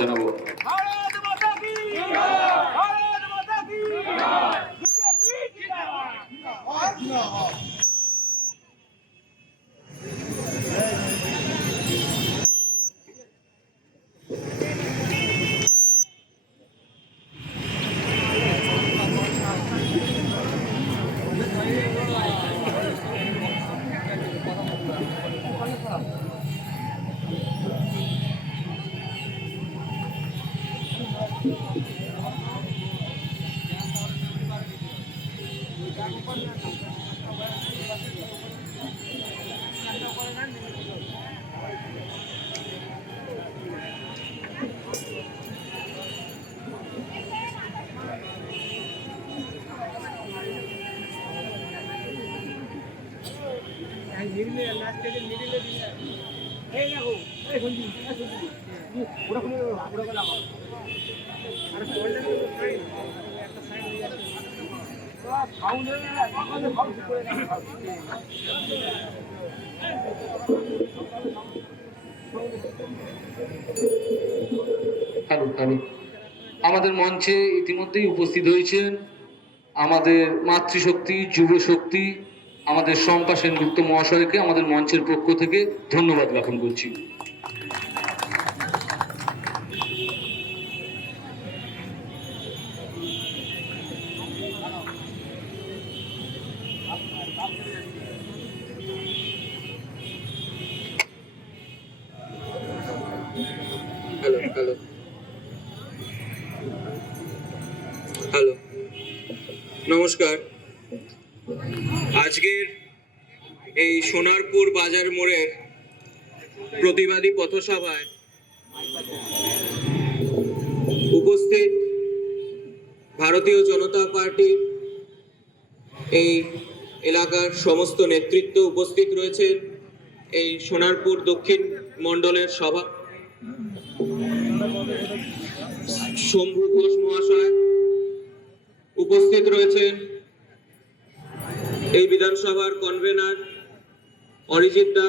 জানাবো। আমাদের মঞ্চে ইতিমধ্যেই উপস্থিত হয়েছেন আমাদের মাতৃশক্তি, যুব শক্তি, আমাদের শম্পা সেনগুপ্ত মহাশয়কে আমাদের মঞ্চের পক্ষ থেকে ধন্যবাদ জ্ঞাপন করছি। হ্যালো, নমস্কার। আজকের এই সোনারপুর বাজার মোড়ের প্রতিবাদী পথসভায় উপস্থিত ভারতীয় জনতা পার্টির এই এলাকার সমস্ত নেতৃত্ব উপস্থিত রয়েছে। এই সোনারপুর দক্ষিণ মণ্ডলের সভা শম্ভু ঘোষ মহাশয় উপস্থিত রয়েছেন। এই বিধানসভার কনভেনার অরিজিৎ দা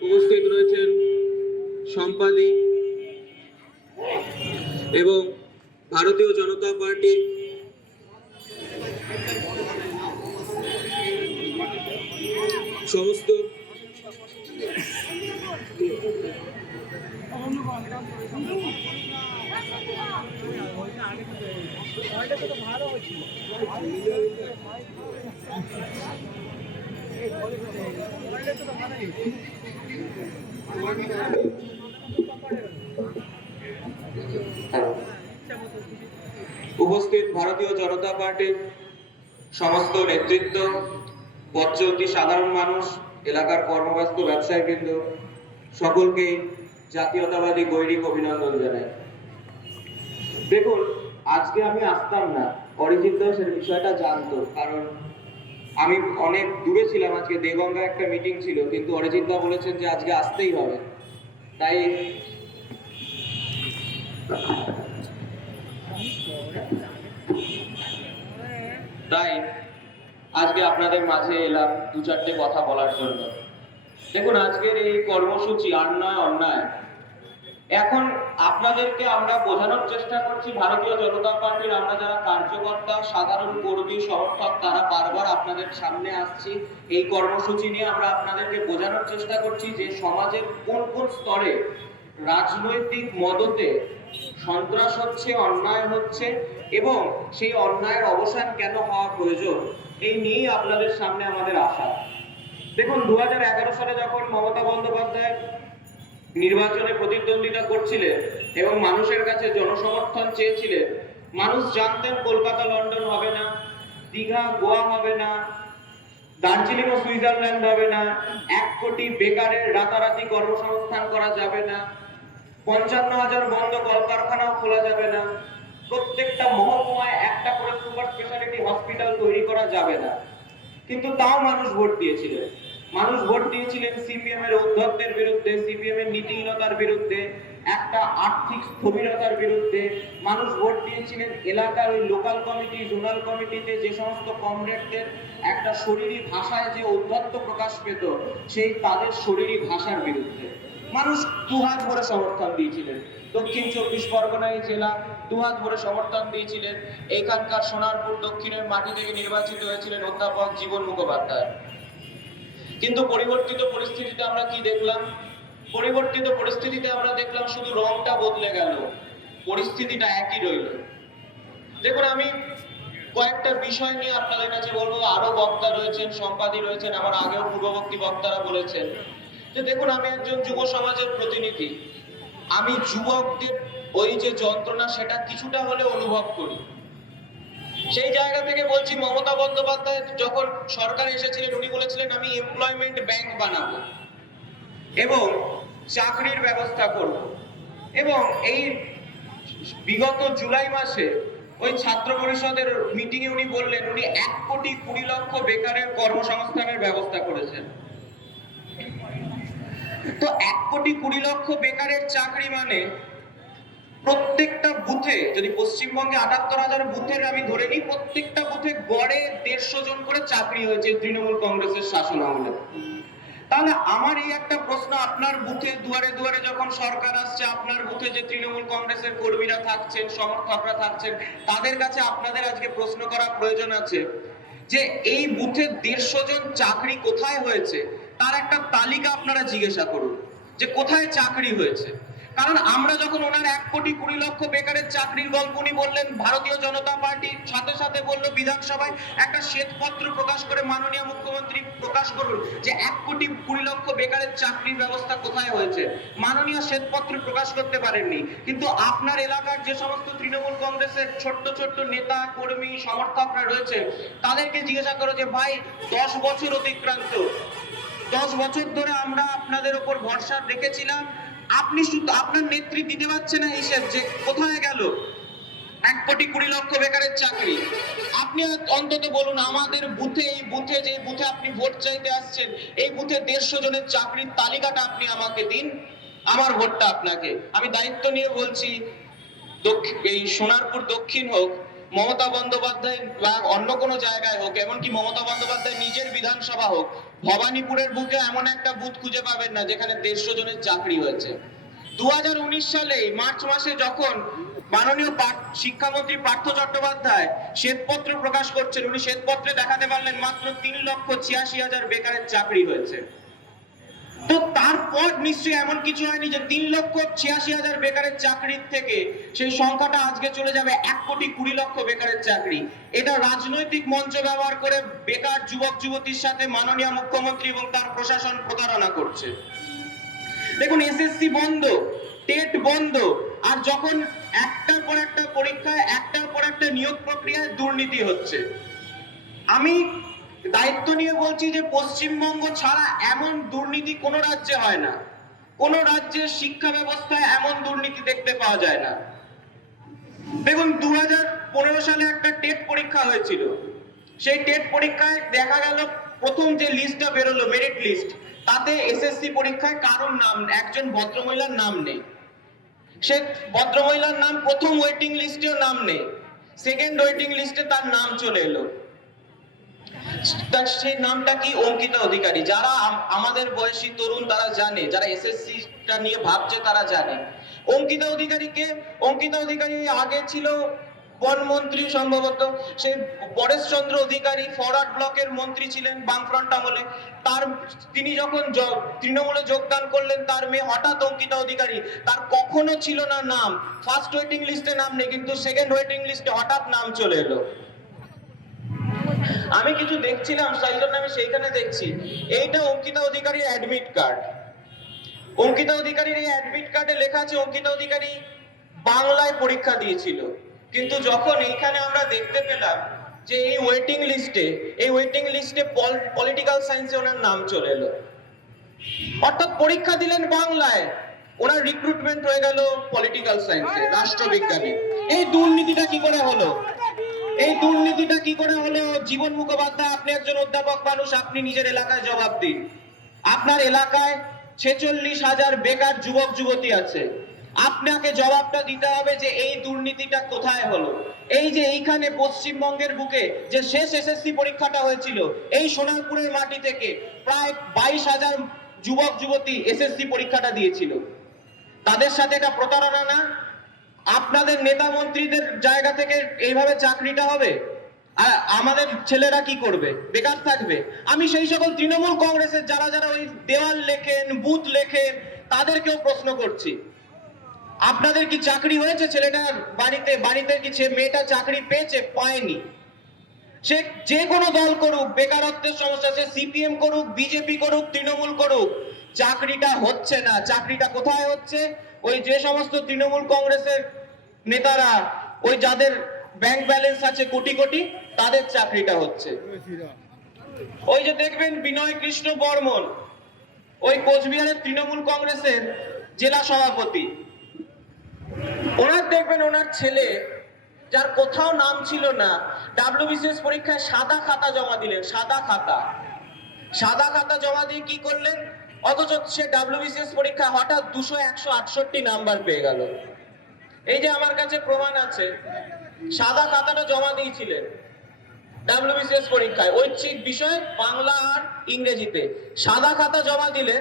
উপস্থিত রয়েছেন, সম্পাদি এবং ভারতীয় জনতা পার্টি সমস্ত উপস্থিত ভারতীয় জনতা পার্টির সমস্ত নেতৃত্ব, পথচলতি সাধারণ মানুষ, এলাকার কর্মব্যস্ত ব্যবসায়ীবৃন্দ, সকলকে জাতীয়তাবাদী গৈরিক অভিনন্দন জানাই। দেখুন, আজকে আমি আসতাম না, অরিজিৎ দাও সে বিষয়টা জানতো, কারণ আমি অনেক দূরে ছিলাম। আজকে দেগঙ্গা একটা মিটিং ছিল, কিন্তু অরিজিৎ দা বলেছেন যে আজকে আসতেই হবে। তাই আজকে আপনাদের মাঝে এলাম দু চারটে কথা বলার জন্য। দেখুন, আজকের এই কর্মসূচি আর নয় অন্যায়। এখন আপনাদেরকে আমরা বোঝানোর চেষ্টা করছি, ভারতীয় জনতা পার্টির আমরা যারা কার্যকর্তা, সাধারণ কর্মী, সমর্থক, তারা বারবার আপনাদের সামনে আসছি। এই কর্মসূচি নিয়ে আমরা আপনাদেরকে বোঝানোর চেষ্টা করছি যে সমাজের কোন কোন স্তরে রাজনৈতিক মদতে সন্ত্রাস হচ্ছে, অন্যায় হচ্ছে এবং সেই অন্যায়ের অবসান কেন হওয়া প্রয়োজন, এই নিয়েই আপনাদের সামনে আমাদের আশা। দেখুন, 2011 সালে যখন মমতা বন্দ্যোপাধ্যায় নির্বাচনে প্রতিদ্বন্দ্বিতা করছিলেন এবং মানুষের কাছে জনসমর্থন চেয়েছিলেন, মানুষ জানতেন কলকাতা লন্ডন হবে না, দীঘা গোয়া হবে না, দার্জিলিং ও সুইজারল্যান্ড হবে না, 1 কোটি বেকারের রাতারাতি কর্মসংস্থান করা যাবে না, 55,000 বন্ধ কলকারখানাও খোলা যাবে না, প্রত্যেকটা মহকুমায় একটা করে সুপার স্পেশালিটি হসপিটাল তৈরি করা যাবে না। কিন্তু তাও মানুষ ভোট দিয়েছিলেন। মানুষ ভোট দিয়েছিলেন সিপিএম এর উদ্ধতদের বিরুদ্ধে, সিপিএম এর নীতিহীনতার বিরুদ্ধে, একটা আর্থিক স্থবিরতার বিরুদ্ধে। মানুষ ভোট দিয়েছিলেন এলাকার ওই লোকাল কমিটি, জোনাল কমিটিতে যে সমস্ত কমরেডদের একটা শরীরী ভাষায় যে ঔদ্ধত্য প্রকাশ পেত, সেই তাদের শরীরী ভাষার বিরুদ্ধে। মানুষ দুহাত ভরে সমর্থন দিয়েছিলেন। দক্ষিণ 24 পরগনায় জেলা দুহাত ভরে সমর্থন দিয়েছিলেন। এখানকার সোনারপুর দক্ষিণের মাটি থেকে নির্বাচিত হয়েছিলেন অধ্যাপক জীবন মুখোপাধ্যায়। কিন্তু পরিবর্তিত পরিস্থিতিতে আমরা কি দেখলাম? পরিবর্তিত পরিস্থিতিতে আমরা দেখলাম শুধু রংটা বদলে গেল, পরিস্থিতিটা একই রইল। দেখুন, আমি কয়েকটা বিষয় নিয়ে আপনাদের কাছে বলবো। আরো বক্তা রয়েছেন, সম্পাদী রয়েছেন, আমার আগেও পূর্ববর্তী বক্তারা বলেছেন যে দেখুন, আমি একজন যুব সমাজের প্রতিনিধি। আমি যুবকদের ওই যে যন্ত্রণা, সেটা কিছুটা হলে অনুভব করি। সেই জায়গা থেকে বলছি, মমতা বন্দ্যোপাধ্যায় যখন সরকার এসেছিলেন, উনি বলেছিলেন আমি এমপ্লয়মেন্ট ব্যাংক বানাবো এবং চাকরির ব্যবস্থা করব। এবং এই বিগত জুলাই মাসে ওই ছাত্র পরিষদের মিটিং এ উনি বললেন উনি 1,20,00,000 বেকারের কর্মসংস্থানের ব্যবস্থা করেছেন। তো 1,20,00,000 বেকারের চাকরি মানে প্রত্যেকটা বুথে, যদি পশ্চিমবঙ্গে 78,000 বুথের আমি ধরে নিই, প্রত্যেকটা বুথে গড়ে 150 জন করে চাকরি হয়েছে তৃণমূল কংগ্রেসের শাসন আমলে। তাহলে আমার এই একটা প্রশ্ন, আপনার বুথে দুয়ারে দুয়ারে যখন সরকার আসছে, আপনার বুথে যে তৃণমূল কংগ্রেসের কর্মীরা থাকছেন, সমর্থকরা থাকছেন, তাদের কাছে আপনাদের আজকে প্রশ্ন করা প্রয়োজন আছে যে এই বুথে 150 জন চাকরি কোথায় হয়েছে তার একটা তালিকা আপনারা জিজ্ঞাসা করুন যে কোথায় চাকরি হয়েছে। কারণ আমরা যখন ওনার 1,20,00,000 বেকারের চাকরির গল্প উনি বললেন, ভারতীয় জনতা পার্টি সাথে সাথে বলল বিধানসভায় একটা শ্বেতপত্র প্রকাশ করে মাননীয় মুখ্যমন্ত্রী প্রকাশ করুন যে 1,20,00,000 বেকারের চাকরির ব্যবস্থা কোথায় হয়েছে। মাননীয় শ্বেতপত্র প্রকাশ করতে পারেননি, কিন্তু আপনার এলাকার যে সমস্ত তৃণমূল কংগ্রেসের ছোট্ট ছোট্ট নেতা কর্মী সমর্থকরা রয়েছে তাদেরকে জিজ্ঞাসা করো যে ভাই 10 বছর অতিক্রান্ত, 10 বছর ধরে আমরা আপনাদের উপর ভরসা রেখেছিলাম, আপনি শুধু আপনার নেত্রী দিতে পারছে না হিসেব যে কোথায় গেল 1,20,00,000 বেকারের চাকরি। আপনি অন্তত বলুন আমাদের বুথে, এই বুথে যে বুথে আপনি ভোট চাইতে আসছেন, এই বুথে 150 জনের চাকরির তালিকাটা আপনি আমাকে দিন, আমার ভোটটা আপনাকে। আমি দায়িত্ব নিয়ে বলছি, এই সোনারপুর দক্ষিণ হোক, মমতা বন্দ্যোপাধ্যায় বা অন্য কোনো জায়গায় হোক, এমনকি মমতা বন্দ্যোপাধ্যায় নিজের বিধানসভা হোক, ভবানীপুরের বুকে এমন একটা বুথ খুঁজে পাবেন না যেখানে 150 জনের চাকরি হয়েছে। 2019 সালে মার্চ মাসে যখন মাননীয় শিক্ষামন্ত্রী পার্থ চট্টোপাধ্যায় শ্বেতপত্র প্রকাশ করছেন, উনি শ্বেতপত্রে দেখাতে পারলেন মাত্র 3,86,000 বেকারের চাকরি হয়েছে। তো তারপর নিশ্চয়ই এমন কিছু হয়নি যে 3,86,000 বেকারের চাকরির থেকে সেই সংখ্যাটা আজকে চলে যাবে 1,20,00,000 বেকারের চাকরি। এটা রাজনৈতিক মঞ্চ ব্যবহার করে বেকার যুবক যুবতীর সাথে মাননীয় মুখ্যমন্ত্রী এবং তার প্রশাসন প্রতারণা করছে। দেখুন, এসএসসি বন্ধ, টেট বন্ধ, আর যখন একটার পর একটা পরীক্ষায়, একটার পর একটা নিয়োগ প্রক্রিয়ায় দুর্নীতি হচ্ছে। আমি দায়িত্ব নিয়ে বলছি যে পশ্চিমবঙ্গ ছাড়া এমন দুর্নীতি কোনো রাজ্যে হয় না, কোনো রাজ্যের শিক্ষা ব্যবস্থায় এমন দুর্নীতি দেখতে পাওয়া যায় না। দেখুন, 2015 সালে একটা টেট পরীক্ষা হয়েছিল, সেই টেট পরীক্ষায় দেখা গেল প্রথম যে লিস্টটা বেরোলো মেরিট লিস্ট, তাতে এসএসসি পরীক্ষায় কারোর নাম, একজন ভদ্রমহিলার নাম নেই। সে ভদ্রমহিলার নাম প্রথম ওয়েটিং লিস্টেও নাম নেই, সেকেন্ড ওয়েটিং লিস্টে তার নাম চলে এলো। সেই নামটা কি? অঙ্কিতা অধিকারী। যারা আমাদের বয়সী তরুণ তারা জানে, যারা এসএসসি টা নিয়ে ভাবছে তারা জানে অঙ্কিতা অধিকারীকে। অঙ্কিতা অধিকারী আগে ছিল বনমন্ত্রী, সম্ভবত সেই পরেশচন্দ্র অধিকারী ফরওয়ার্ড ব্লকের মন্ত্রী ছিলেন বামফ্রন্ট আমলে। তিনি যখন তৃণমূলে যোগদান করলেন, তার মেয়ে হঠাৎ অঙ্কিতা অধিকারী, তার কখনো ছিল না নাম, ফার্স্ট ওয়েটিং লিস্টে নাম নেই, কিন্তু সেকেন্ড ওয়েটিং লিস্টে হঠাৎ নাম চলে এলো। আমি কিছু দেখছিলাম, সেই জন্য আমি সেইখানে দেখছি, এইটা অঙ্কিতা অধিকারীর অ্যাডমিট কার্ড। অঙ্কিতা অধিকারীর এই অ্যাডমিট কার্ডে লেখা আছে অঙ্কিতা অধিকারী বাংলায় পরীক্ষা দিয়েছিল, কিন্তু যখন এইখানে আমরা দেখতে পেলাম যে এই ওয়েটিং লিস্টে পলিটিক্যাল সায়েন্সে ওনার নাম চলে এলো, অর্থাৎ পরীক্ষা দিলেন বাংলায়, ওনার রিক্রুটমেন্ট হয়ে গেল পলিটিক্যাল সায়েন্সে, রাষ্ট্রবিজ্ঞানে। এই দুর্নীতিটা কি করে হলো? এই দুর্নীতিটা কি করে হলো? জীবন মুখোপাধ্যায়, আপনি একজন অধ্যাপক মানুষ, আপনি নিজের এলাকায় জবাব দিন। আপনার এলাকায় 46,000 বেকার যুবক যুবতী আছে, আপনাকে জবাবটা দিতে হবে যে এই দুর্নীতিটা কোথায় হলো। এই যে এইখানে পশ্চিমবঙ্গের বুকে যে শেষ এসএসসি পরীক্ষাটা হয়েছিল, এই সোনারপুরের মাটি থেকে প্রায় 22,000 যুবক যুবতী এসএসসি পরীক্ষাটা দিয়েছিল, তাদের সাথে এটা প্রতারণা না? আপনাদের নেতা মন্ত্রীদের জায়গা থেকে এইভাবে চাকরিটা হবে, আর আমাদের ছেলেরা কি করবে? বেকার থাকবে। আমি সেই সকল তৃণমূল কংগ্রেসের যারা যারা ওই দেওয়াল লেখেন, বুথ লেখেন, তাদেরকেও প্রশ্ন করছি, আপনাদের কি চাকরি হয়েছে? ছেলেটার বাড়িতে কি মেয়েটা চাকরি পেয়েছে? পায়নি। সে যে কোনো দল করুক, বেকারত্বের সমস্যা, সে সিপিএম করুক, বিজেপি করুক, তৃণমূল করুক, চাকরিটা হচ্ছে না। চাকরিটা কোথায় হচ্ছে? ওই যে সমস্ত তৃণমূল কংগ্রেসের নেতারা, ওই যাদের ব্যাংক ব্যালেন্স আছে কোটি কোটি, তাদের চাকরিটা হচ্ছে। ওই যে দেখবেন বিনয় কৃষ্ণ বর্মন, ওই কোচবিহারের তৃণমূল কংগ্রেসের জেলা সভাপতি, ওনার দেখবেন ওনার ছেলে, যার কোথাও নাম ছিল না, ডাব্লিউবিসিএস পরীক্ষায় সাদা খাতা জমা দিলেন। সাদা খাতা জমা দিয়ে কি করলেন? অথচ সে ডাব্লিউবিসিএস পরীক্ষা হঠাৎ 200-168 নাম্বার পেয়ে গেল। এই যে আমার কাছে প্রমাণ আছে, সাদা খাতাটা জমা দিয়েছিলেন ডাব্লিউবিসিএস পরীক্ষায়, ঐচ্ছিক বিষয় বাংলা আর ইংরেজিতে। সাদা খাতা জমা দিলে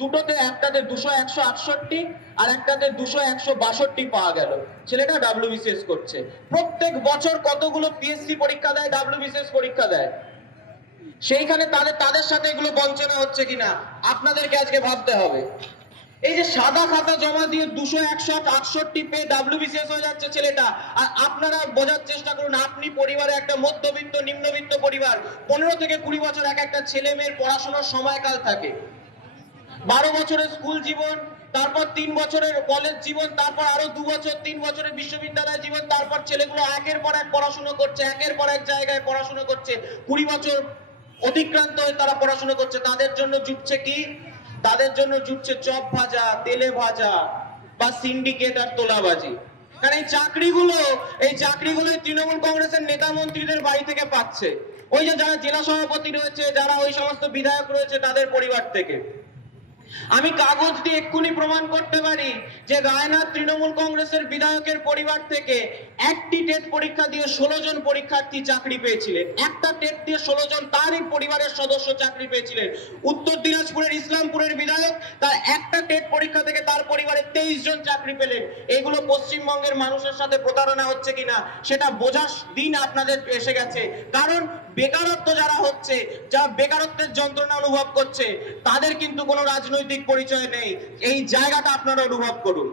দুটোতে, একটাতে 200-168 আর একটাতে 200-162 পাওয়া গেল। ছেলেটা ডাব্লিউবিসিএস করছে। প্রত্যেক বছর কতগুলো পিএসসি পরীক্ষা দেয়, ডাব্লিউবিসিএস পরীক্ষা দেয়, সেইখানে তাদের সাথে এগুলো বঞ্চনা হচ্ছে কিনা আপনাদেরকে আজকে ভাবতে হবে। এই যে সাদা খাতা জমা দিয়ে 200-168 পেয়ে ডাব্লিউবিসিএস হয়ে যাচ্ছে ছেলেটা, আর আপনারা বোঝার চেষ্টা করুন, আপনি পরিবারে একটা মধ্যবিত্ত নিম্নবিত্ত পরিবার, 15 থেকে 20 বছর এক একটা ছেলে মেয়ের পড়াশোনার সময়কাল থাকে। 12 বছরের স্কুল জীবন, তারপর 3 বছরের কলেজ জীবন, তারপর আরো 2 বছর 3 বছরের বিশ্ববিদ্যালয় জীবন, তারপর ছেলেগুলো একের পর এক পড়াশোনা করছে, একের পর এক জায়গায় পড়াশোনা করছে, 20 বছর অতিক্রান্ত হয়ে তারা পড়াশোনা করছে। তাদের জন্য জুটছে কি? তাদের জন্য জুটছে চপ ভাজা, তেলে ভাজা, বা সিন্ডিকেট আর তোলাবাজি। কারণ এই চাকরিগুলো তৃণমূল কংগ্রেসের নেতা মন্ত্রীদের বাড়ি থেকে পাচ্ছে। ওই যে যারা জেলা সভাপতি রয়েছে, যারা ওই সমস্ত বিধায়ক রয়েছে, তাদের পরিবার থেকে। আমি কাগজ দিয়ে এক্ষুনি প্রমাণ করতে পারি যে রায়নাথ তৃণমূল কংগ্রেসের বিধায়কের পরিবার থেকে একটি টেট পরীক্ষা দিয়ে 16 জন পরীক্ষার্থী চাকরি পেয়েছিলেন। একটা টেট দিয়ে 16 জন তারই পরিবারের সদস্য চাকরি পেয়েছিলেন। উত্তর দিনাজপুরের ইসলামপুরের বিধায়ক, তার একটা টেট পরীক্ষা থেকে তার পরিবারের 23 জন চাকরি পেলেন। এগুলো পশ্চিমবঙ্গের মানুষের সাথে প্রতারণা হচ্ছে কিনা সেটা বোঝার দিন আপনাদের এসে গেছে। কারণ বেকারত্ব যারা হচ্ছে, যারা বেকারত্বের যন্ত্রণা অনুভব করছে, তাদের কিন্তু কোনো রাজনৈতিক পরিচয় নেই। এই জায়গাটা আপনারা অনুভব করুন।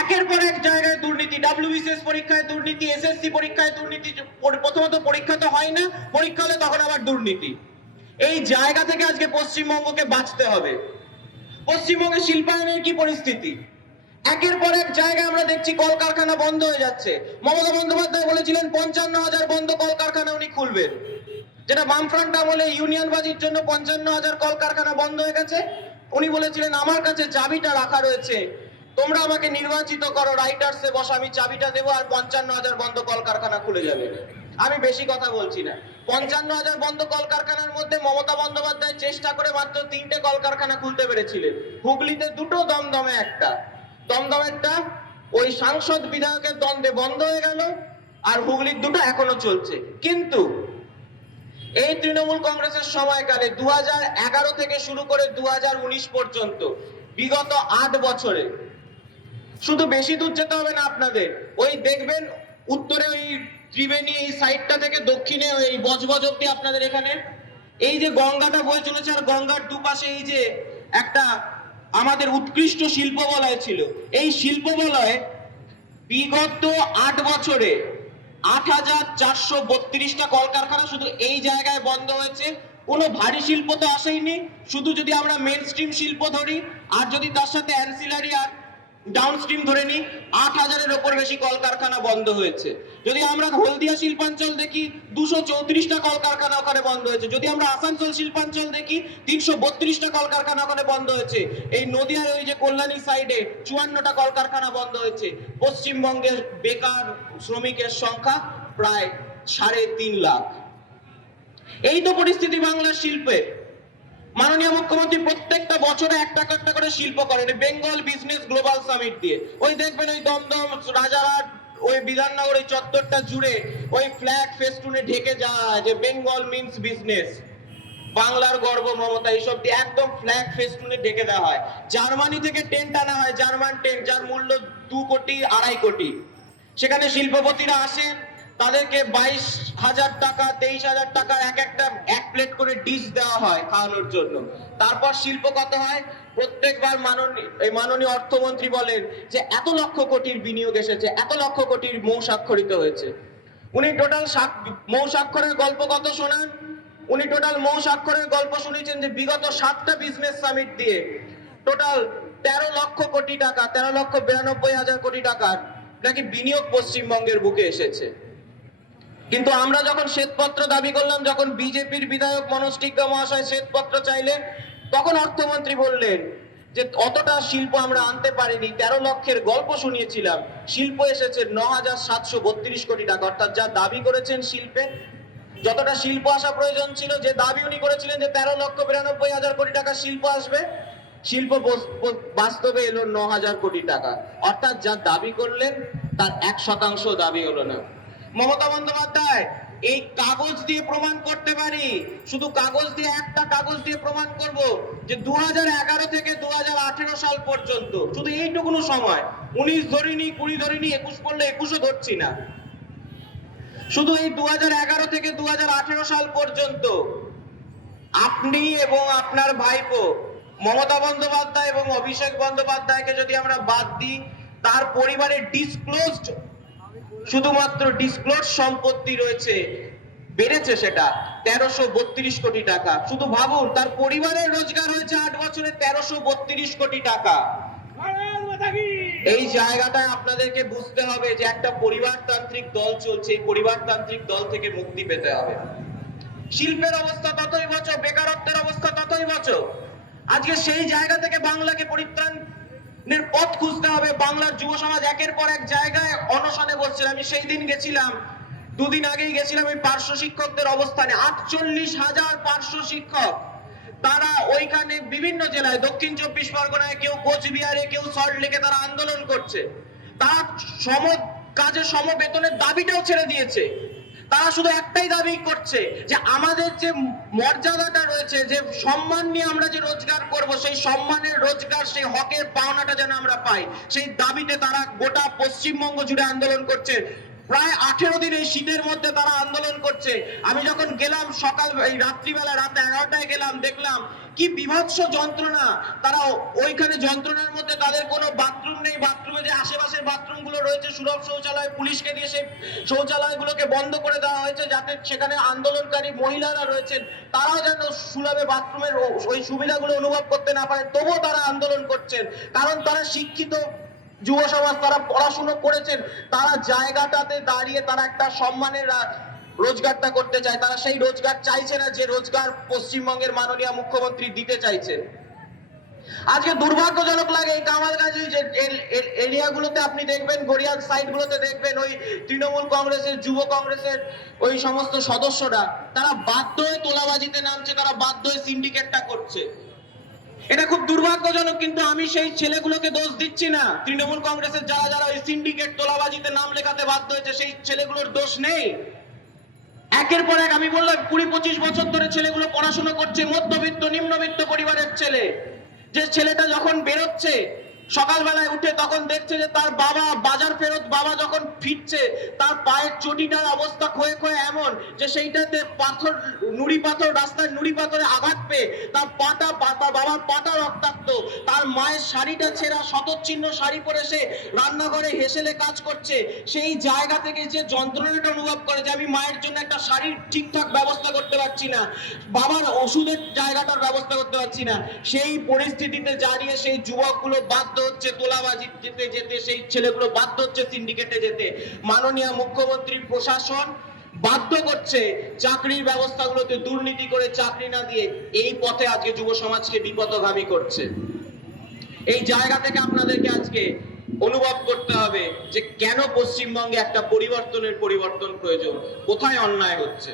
একের পর এক জায়গায় দুর্নীতি, ডাব্লিউবিসিএস পরীক্ষায় দুর্নীতি, এসএসসি পরীক্ষায় দুর্নীতি। প্রথমত পরীক্ষা তো হয় না, পরীক্ষা হলে তখন আবার দুর্নীতি। এই জায়গা থেকে আজকে পশ্চিমবঙ্গকে বাঁচতে হবে। পশ্চিমবঙ্গের শিল্পায়নের কি পরিস্থিতি? একের পর এক জায়গায় আমরা দেখছি কলকারখানা বন্ধ হয়ে যাচ্ছে। মমতা বন্দ্যোপাধ্যায় বলেছিলেন 55,000 বন্ধ কলকারখানা উনি খুলবেন, যেটা বামফ্রন্ট আমলে ইউনিয়নবাজির জন্য 55,000 কলকারখানা বন্ধ হয়ে গেছে। উনি বলেছিলেন আমার কাছে চাবিটা রাখা রয়েছে, তোমরা আমাকে নির্বাচিত করো, রাইটার্সে বসো, আমি চাবিটা দেবো, আর 55,000 বন্ধ কলকারখানা খুলে যাবে। আমি বেশি কথা বলছি না। 55,000 বন্ধ কলকারখানার মধ্যে মমতা বন্দ্যোপাধ্যায় চেষ্টা করে মাত্র 3টে কলকারখানা খুলতে পেরেছিলেন। হুগলিতে 2টো, দমদমে 1টা। দমদমেরটা ওই সাংসদ বিধায়কের দ্বন্দ্বে বন্ধ হয়ে গেল, আর হুগলির 2টো এখনো চলছে। কিন্তু এই তৃণমূল কংগ্রেসের সময়কালে 2011 থেকে শুরু করে 2019 পর্যন্ত, বিগত 8 বছরে, শুধু বেশি দূর যেতে হবে না আপনাদের, ওই দেখবেন উত্তরে ওই ত্রিবেণী এই সাইডটা থেকে দক্ষিণে ওই বজবজ অব্দি আপনাদের এখানে এই যে গঙ্গাটা বয়ে চলেছে, আর গঙ্গার দুপাশে এই যে একটা আমাদের উৎকৃষ্ট শিল্প বলয় ছিল, এই শিল্প বলয় বিগত 8 বছরে 8,432টা কলকারখানা শুধু এই জায়গায় বন্ধ হয়েছে। কোনো ভারী শিল্প তো আসেইনি, শুধু যদি আমরা মেন স্ট্রিম শিল্প ধরি, আর যদি তার সাথে অ্যান্সিলারি আর ডাউনস্ট্রিম ধরে নিই, 8,000-এর ওপর বেশি কলকারখানা বন্ধ হয়েছে। যদি আমরা হলদিয়া শিল্পাঞ্চল দেখি, 234টা কলকারখানা ওখানে বন্ধ হয়েছে। যদি আমরা আসানসোল শিল্পাঞ্চল দেখি, 332টা কলকারখানা ওখানে বন্ধ হয়েছে। এই নদিয়ার ওই যে কল্যাণী সাইডে 54টা কলকারখানা বন্ধ হয়েছে। পশ্চিমবঙ্গের বেকার শ্রমিকের সংখ্যা প্রায় 3.5 লাখ। এই তো পরিস্থিতি বাংলার শিল্পের। মাননীয় মুখ্যমন্ত্রী প্রত্যেকটা বছরে একটা করে শিল্প করেন, বেঙ্গল বিজনেস গ্লোবাল সামিট দিয়ে। ওই দেখবেন ওই দমদম, রাজারহাট, ওই বিধাননগর, ওই চত্বরটা জুড়ে ওই ফ্ল্যাগ ফেস্টুনে ঢেকে যায় যে বেঙ্গল মিন্স বিজনেস। বাংলার গর্ব মমতা, এইসব দিয়ে একদম ফ্ল্যাগ ফেস্টুনে ঢেকে দেওয়া হয়। জার্মানি থেকে টেন্ট আনা হয়, জার্মান টেন্ট, যার মূল্য 2 কোটি 2.5 কোটি। সেখানে শিল্পপতিরা আসেন, তাদেরকে 22,000 টাকা 23,000 টাকার এক প্লেট করে ডিশ দেওয়া হয় খাওয়ানোর জন্য। তারপর শিল্প কত হয়? প্রত্যেকবার মাননীয় অর্থমন্ত্রী বলেন যে এত লক্ষ কোটির বিনিয়োগ এসেছে, এত লক্ষ কোটির মৌ স্বাক্ষরিত হয়েছে। উনি টোটাল মৌ স্বাক্ষরের গল্প কত শোনান? উনি টোটাল মৌ স্বাক্ষরের গল্প শুনেছেন যে বিগত 7টা বিজনেস সামিট দিয়ে টোটাল 13 লক্ষ কোটি টাকা, 13,92,000 কোটি টাকার নাকি বিনিয়োগ পশ্চিমবঙ্গের বুকে এসেছে। কিন্তু আমরা যখন শ্বেতপত্র দাবি করলাম, যখন বিজেপির বিধায়ক মনোজ টিগ্গা মহাশয় শ্বেতপত্র চাইলেন, তখন অর্থমন্ত্রী বললেন যে অতটা শিল্প আমরা আনতে পারিনি, 13 লক্ষের গল্প শুনিয়েছিলাম, শিল্প এসেছে 9,732 কোটি টাকা। অর্থাৎ যা দাবি করেছেন শিল্পে, যতটা শিল্প আসা প্রয়োজন ছিল, যে দাবি উনি করেছিলেন যে 13,92,000 কোটি টাকা শিল্প আসবে, শিল্প বাস্তবে এলো 9,000 কোটি টাকা। অর্থাৎ যা দাবি করলেন তার 1% দাবি হলো না। মমতা বন্দ্যোপাধ্যায়, এই কাগজ দিয়ে প্রমাণ করতে পারি, শুধু কাগজ দিয়ে, একটা কাগজ দিয়ে প্রমাণ করব যে 2011 থেকে 2018 সাল পর্যন্ত, শুধু এইটুকুনো সময়, 19 ধরিনি, 20 ধরিনি, 21 করলে 21ও ধরছি না, শুধু এই 2011 থেকে 2018 সাল পর্যন্ত আপনি এবং আপনার ভাইপো মমতা বন্দ্যোপাধ্যায় এবং অভিষেক বন্দ্যোপাধ্যায়কে যদি আমরা বাদ দিই, তার পরিবারের ডিসক্লোজড, শুধুমাত্র ডিসক্লোজ সম্পত্তি রয়েছে, বেড়েছে সেটা 1332 কোটি টাকা। শুধু ভাবুন, তার পরিবারের রোজগার হয়েছে 8 বছরে 1332 কোটি টাকা। এই জায়গাটায় আপনাদেরকে বুঝতে হবে যে একটা পরিবারতান্ত্রিক দল চলছে, এই পরিবারতান্ত্রিক দল থেকে মুক্তি পেতে হবে। শিল্পের অবস্থা ততই বছর, বেকারত্বের অবস্থা ততই বছর। আজকে সেই জায়গা থেকে বাংলাকে পরিত্রাণের পথ খুঁজতে হবে। বাংলার যুব সমাজ একের পর এক জায়গায় অনশনে বসছে। আমি সেই দিন গেছিলাম, 2 দিন আগেই গেছিলাম ওই পার্শ্ব শিক্ষকদের অবস্থানে। 48,000 পার্শ্ব শিক্ষক, তারা ওইখানে বিভিন্ন জেলায়, দক্ষিণ 24 পরগনায়, কেউ কোচবিহারে, কেউ সল্টলেকে, তারা আন্দোলন করছে। তারা কাজে সম বেতনের দাবিটাও ছেড়ে দিয়েছে। তারা শুধু একটাই দাবি করছে যে আমাদের যে মর্যাদাটা রয়েছে, যে সম্মান নিয়ে আমরা যে রোজগার করব, সেই সম্মানের রোজগার, সেই হকের পাওনাটা যেন আমরা পাই, সেই দাবিতে তারা গোটা পশ্চিমবঙ্গ জুড়ে আন্দোলন করছে। প্রায় 18 দিন এই শীতের মধ্যে তারা আন্দোলন করছে। আমি যখন গেলাম এই রাত্রিবেলা, রাত 11টায় গেলাম, দেখলাম কি বিভৎস যন্ত্রণা। তারা ওইখানে যন্ত্রণার মধ্যে, তাদের কোনো বাথরুম নেই, বাথরুমে যে আশেপাশের বাথরুমগুলো রয়েছে সুলভ শৌচালয়, পুলিশকে দিয়ে সেই শৌচালয়গুলোকে বন্ধ করে দেওয়া হয়েছে, যাতে সেখানে আন্দোলনকারী মহিলারা রয়েছেন তারাও যেন সুলভে বাথরুমের ওই সুবিধাগুলো অনুভব করতে না পারেন। তবুও তারা আন্দোলন করছেন, কারণ তারা শিক্ষিত যুব সমাজ, তারা পড়াশুনো করেছেন, তারা জায়গাটাতে দাঁড়িয়ে তারা একটা সম্মানের রোজগারটা করতে চায়। তারা সেই রোজগার চাইছে না যে রোজগার পশ্চিমবঙ্গের মাননীয় মুখ্যমন্ত্রী দিতে চাইছেন। আজকে দুর্ভাগ্যজনক লাগে, এই কামালগাঁজি যে এরিয়াগুলোতে আপনি দেখবেন, গড়িয়ার সাইডগুলোতে দেখবেন, ওই তৃণমূল কংগ্রেসের, যুব কংগ্রেসের ওই সমস্ত সদস্যরা, তারা বাধ্য হয়ে তোলাবাজিতে নামছে, তারা বাধ্য হয়ে সিন্ডিকেটটা করছে। এটা খুব দুর্ভাগ্যজনক। কিন্তু আমি সেই ছেলেগুলোকে দোষ দিচ্ছি না। তৃণমূল কংগ্রেসের যারা যারা ওই সিন্ডিকেট তোলাবাজিতে নাম লেখাতে বাধ্য হয়েছে, সেই ছেলেগুলোর দোষ নেই। একের পর এক, আমি বললাম 20-25 বছর ধরে ছেলেগুলো পড়াশোনা করছে, মধ্যবিত্ত নিম্নবিত্ত পরিবারের ছেলে। যে ছেলেটা যখন বেরোচ্ছে সকালবেলায় উঠে, তখন দেখছে যে তার বাবা বাজার ফেরত, বাবা যখন ফিরছে তার পায়ের চটিটার অবস্থা ক্ষয়ে ক্ষয়ে এমন যে সেইটাতে পাথর, নুড়ি পাথর, রাস্তায় নুড়ি পাথরে আঘাত পেয়ে তার বাবার পাটা রক্তাক্ত, তার মায়ের শাড়িটা ছেঁড়া, শতচ্ছিন্ন শাড়ি পরে সে রান্নাঘরে হেসেলে কাজ করছে। সেই জায়গা থেকে যে যন্ত্রণাটা অনুভব করে যে আমি মায়ের জন্য একটা শাড়ির ঠিকঠাক ব্যবস্থা করতে পারছি না, বাবার ওষুধের জায়গাটার ব্যবস্থা করতে পারছি না, সেই পরিস্থিতিতে দাঁড়িয়ে সেই যুবকগুলো বাধ্য হচ্ছে তোলাবাজি যেতে যেতে, সেই ছেলেগুলো বাধ্য হচ্ছে সিন্ডিকেটে যেতে। মাননীয় মুখ্যমন্ত্রী প্রশাসন বাধ্য করছে চাকরির ব্যবস্থাগুলোতে দুর্নীতি করে চাকরি না দিয়ে, এই পথে আজকে যুব সমাজকে বিপথগামী করছে। এই জায়গা থেকে আপনাদেরকে আজকে অনুভব করতে হবে যে কেন পশ্চিমবঙ্গে একটা পরিবর্তন প্রয়োজন, কোথায় অন্যায় হচ্ছে।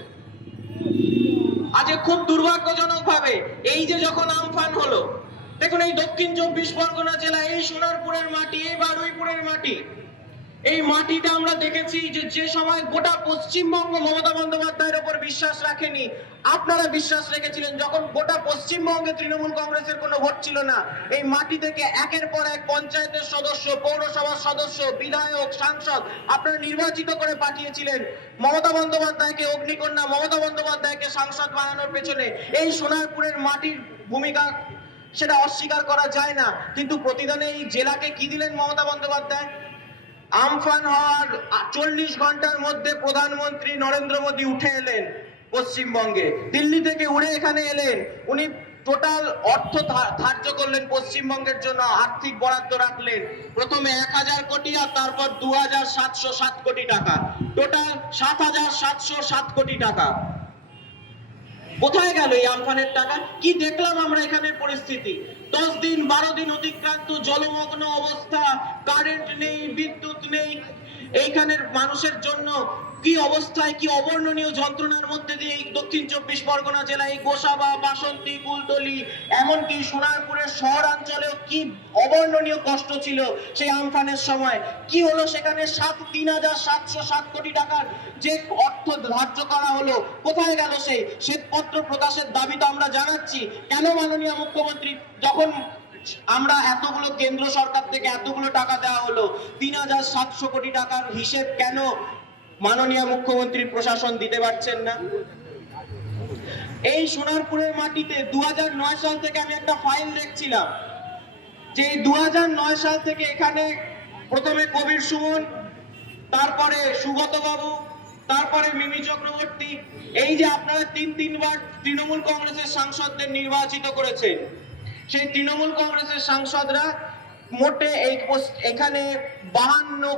আজকে খুব দুর্ভাগ্যজনক ভাবে এই যে যখন আমফান হলো, দেখুন এই দক্ষিণ 24 পরগনা জেলা, এই সোনারপুরের মাটি, এই বারুইপুরের মাটি, এই মাটিতে আমরা দেখেছি যে সময় গোটা পশ্চিমবঙ্গ মমতা বন্দ্যোপাধ্যায়ের উপর বিশ্বাস রাখেনি, আপনারা বিশ্বাস রেখেছিলেন। যখন গোটা পশ্চিমবঙ্গে তৃণমূল কংগ্রেসের কোনো ভোট ছিল না, এই মাটি থেকে একের পর এক পঞ্চায়েতের সদস্য, পৌরসভার সদস্য, বিধায়ক, সাংসদ আপনারা নির্বাচিত করে পাঠিয়েছিলেন। মমতা বন্দ্যোপাধ্যায়কে অগ্নিকন্যা, মমতা বন্দ্যোপাধ্যায়কে সাংসদ বানানোর পেছনে এই সোনারপুরের মাটির ভূমিকা, সেটা অস্বীকার করা যায় না। কিন্তু প্রতিদানে এই জেলাকে কি দিলেন মমতা বন্দ্যোপাধ্যায়? আমফান হওয়ার 40 ঘন্টার মধ্যে প্রধানমন্ত্রী নরেন্দ্র মোদী উঠে এলেন পশ্চিমবঙ্গে, দিল্লি থেকে উড়ে এখানে এলেন। উনি টোটাল অর্থ ধার্য করলেন পশ্চিমবঙ্গের জন্য, আর্থিক বরাদ্দ রাখলেন। প্রথমে 1000 কোটি আর তারপর 2707 কোটি টাকা, টোটাল 7707 কোটি টাকা। কোথায় গেল এই আমফানের টাকা? কি দেখলাম আমরা এখানে পরিস্থিতি? 10 দিন 12 দিন অতিক্রান্ত, জলমগ্ন অবস্থা, কারেন্ট নেই, বিদ্যুৎ নেই। এইখানের মানুষের জন্য কি অবস্থায়, কি অবর্ণনীয় যন্ত্রণার মধ্যে দিয়ে এই দক্ষিণ 24 পরগনা জেলায় গোসাবা, বাসন্তী, কুলতলি, এমনকি সোনারপুরের শহরাঞ্চলেও কি অবর্ণনীয় কষ্ট ছিল সেই আমফানের সময়। কি হলো সেখানে? 3707 কোটি টাকার যে অর্থ ধার্য করা হলো, কোথায় গেল সেই শ্বেতপত্র প্রকাশের দাবি তো আমরা জানাচ্ছি। কেন মাননীয় মুখ্যমন্ত্রী, যখন আমরা এতগুলো কেন্দ্র সরকার থেকে এতগুলো টাকা দেওয়া হলো, 3700 কোটি টাকার হিসেব কেন মাননীয় মুখ্যমন্ত্রী প্রশাসন দিতে পারছেন না? এই সোনারপুরের মাটিতে 2009 সাল থেকে আমি একটা ফাইল দেখছিলাম, যে 2009 সাল থেকে এখানে প্রথমে কবির সুমন, তারপরে সুগত বাবু, তারপরে মিমি চক্রবর্তী, এই যে আপনারা তিনবার তৃণমূল কংগ্রেসের সাংসদদের নির্বাচিত করেছেন, সেই তৃণমূল কংগ্রেসের সাংসদরা মোটে এখানে 52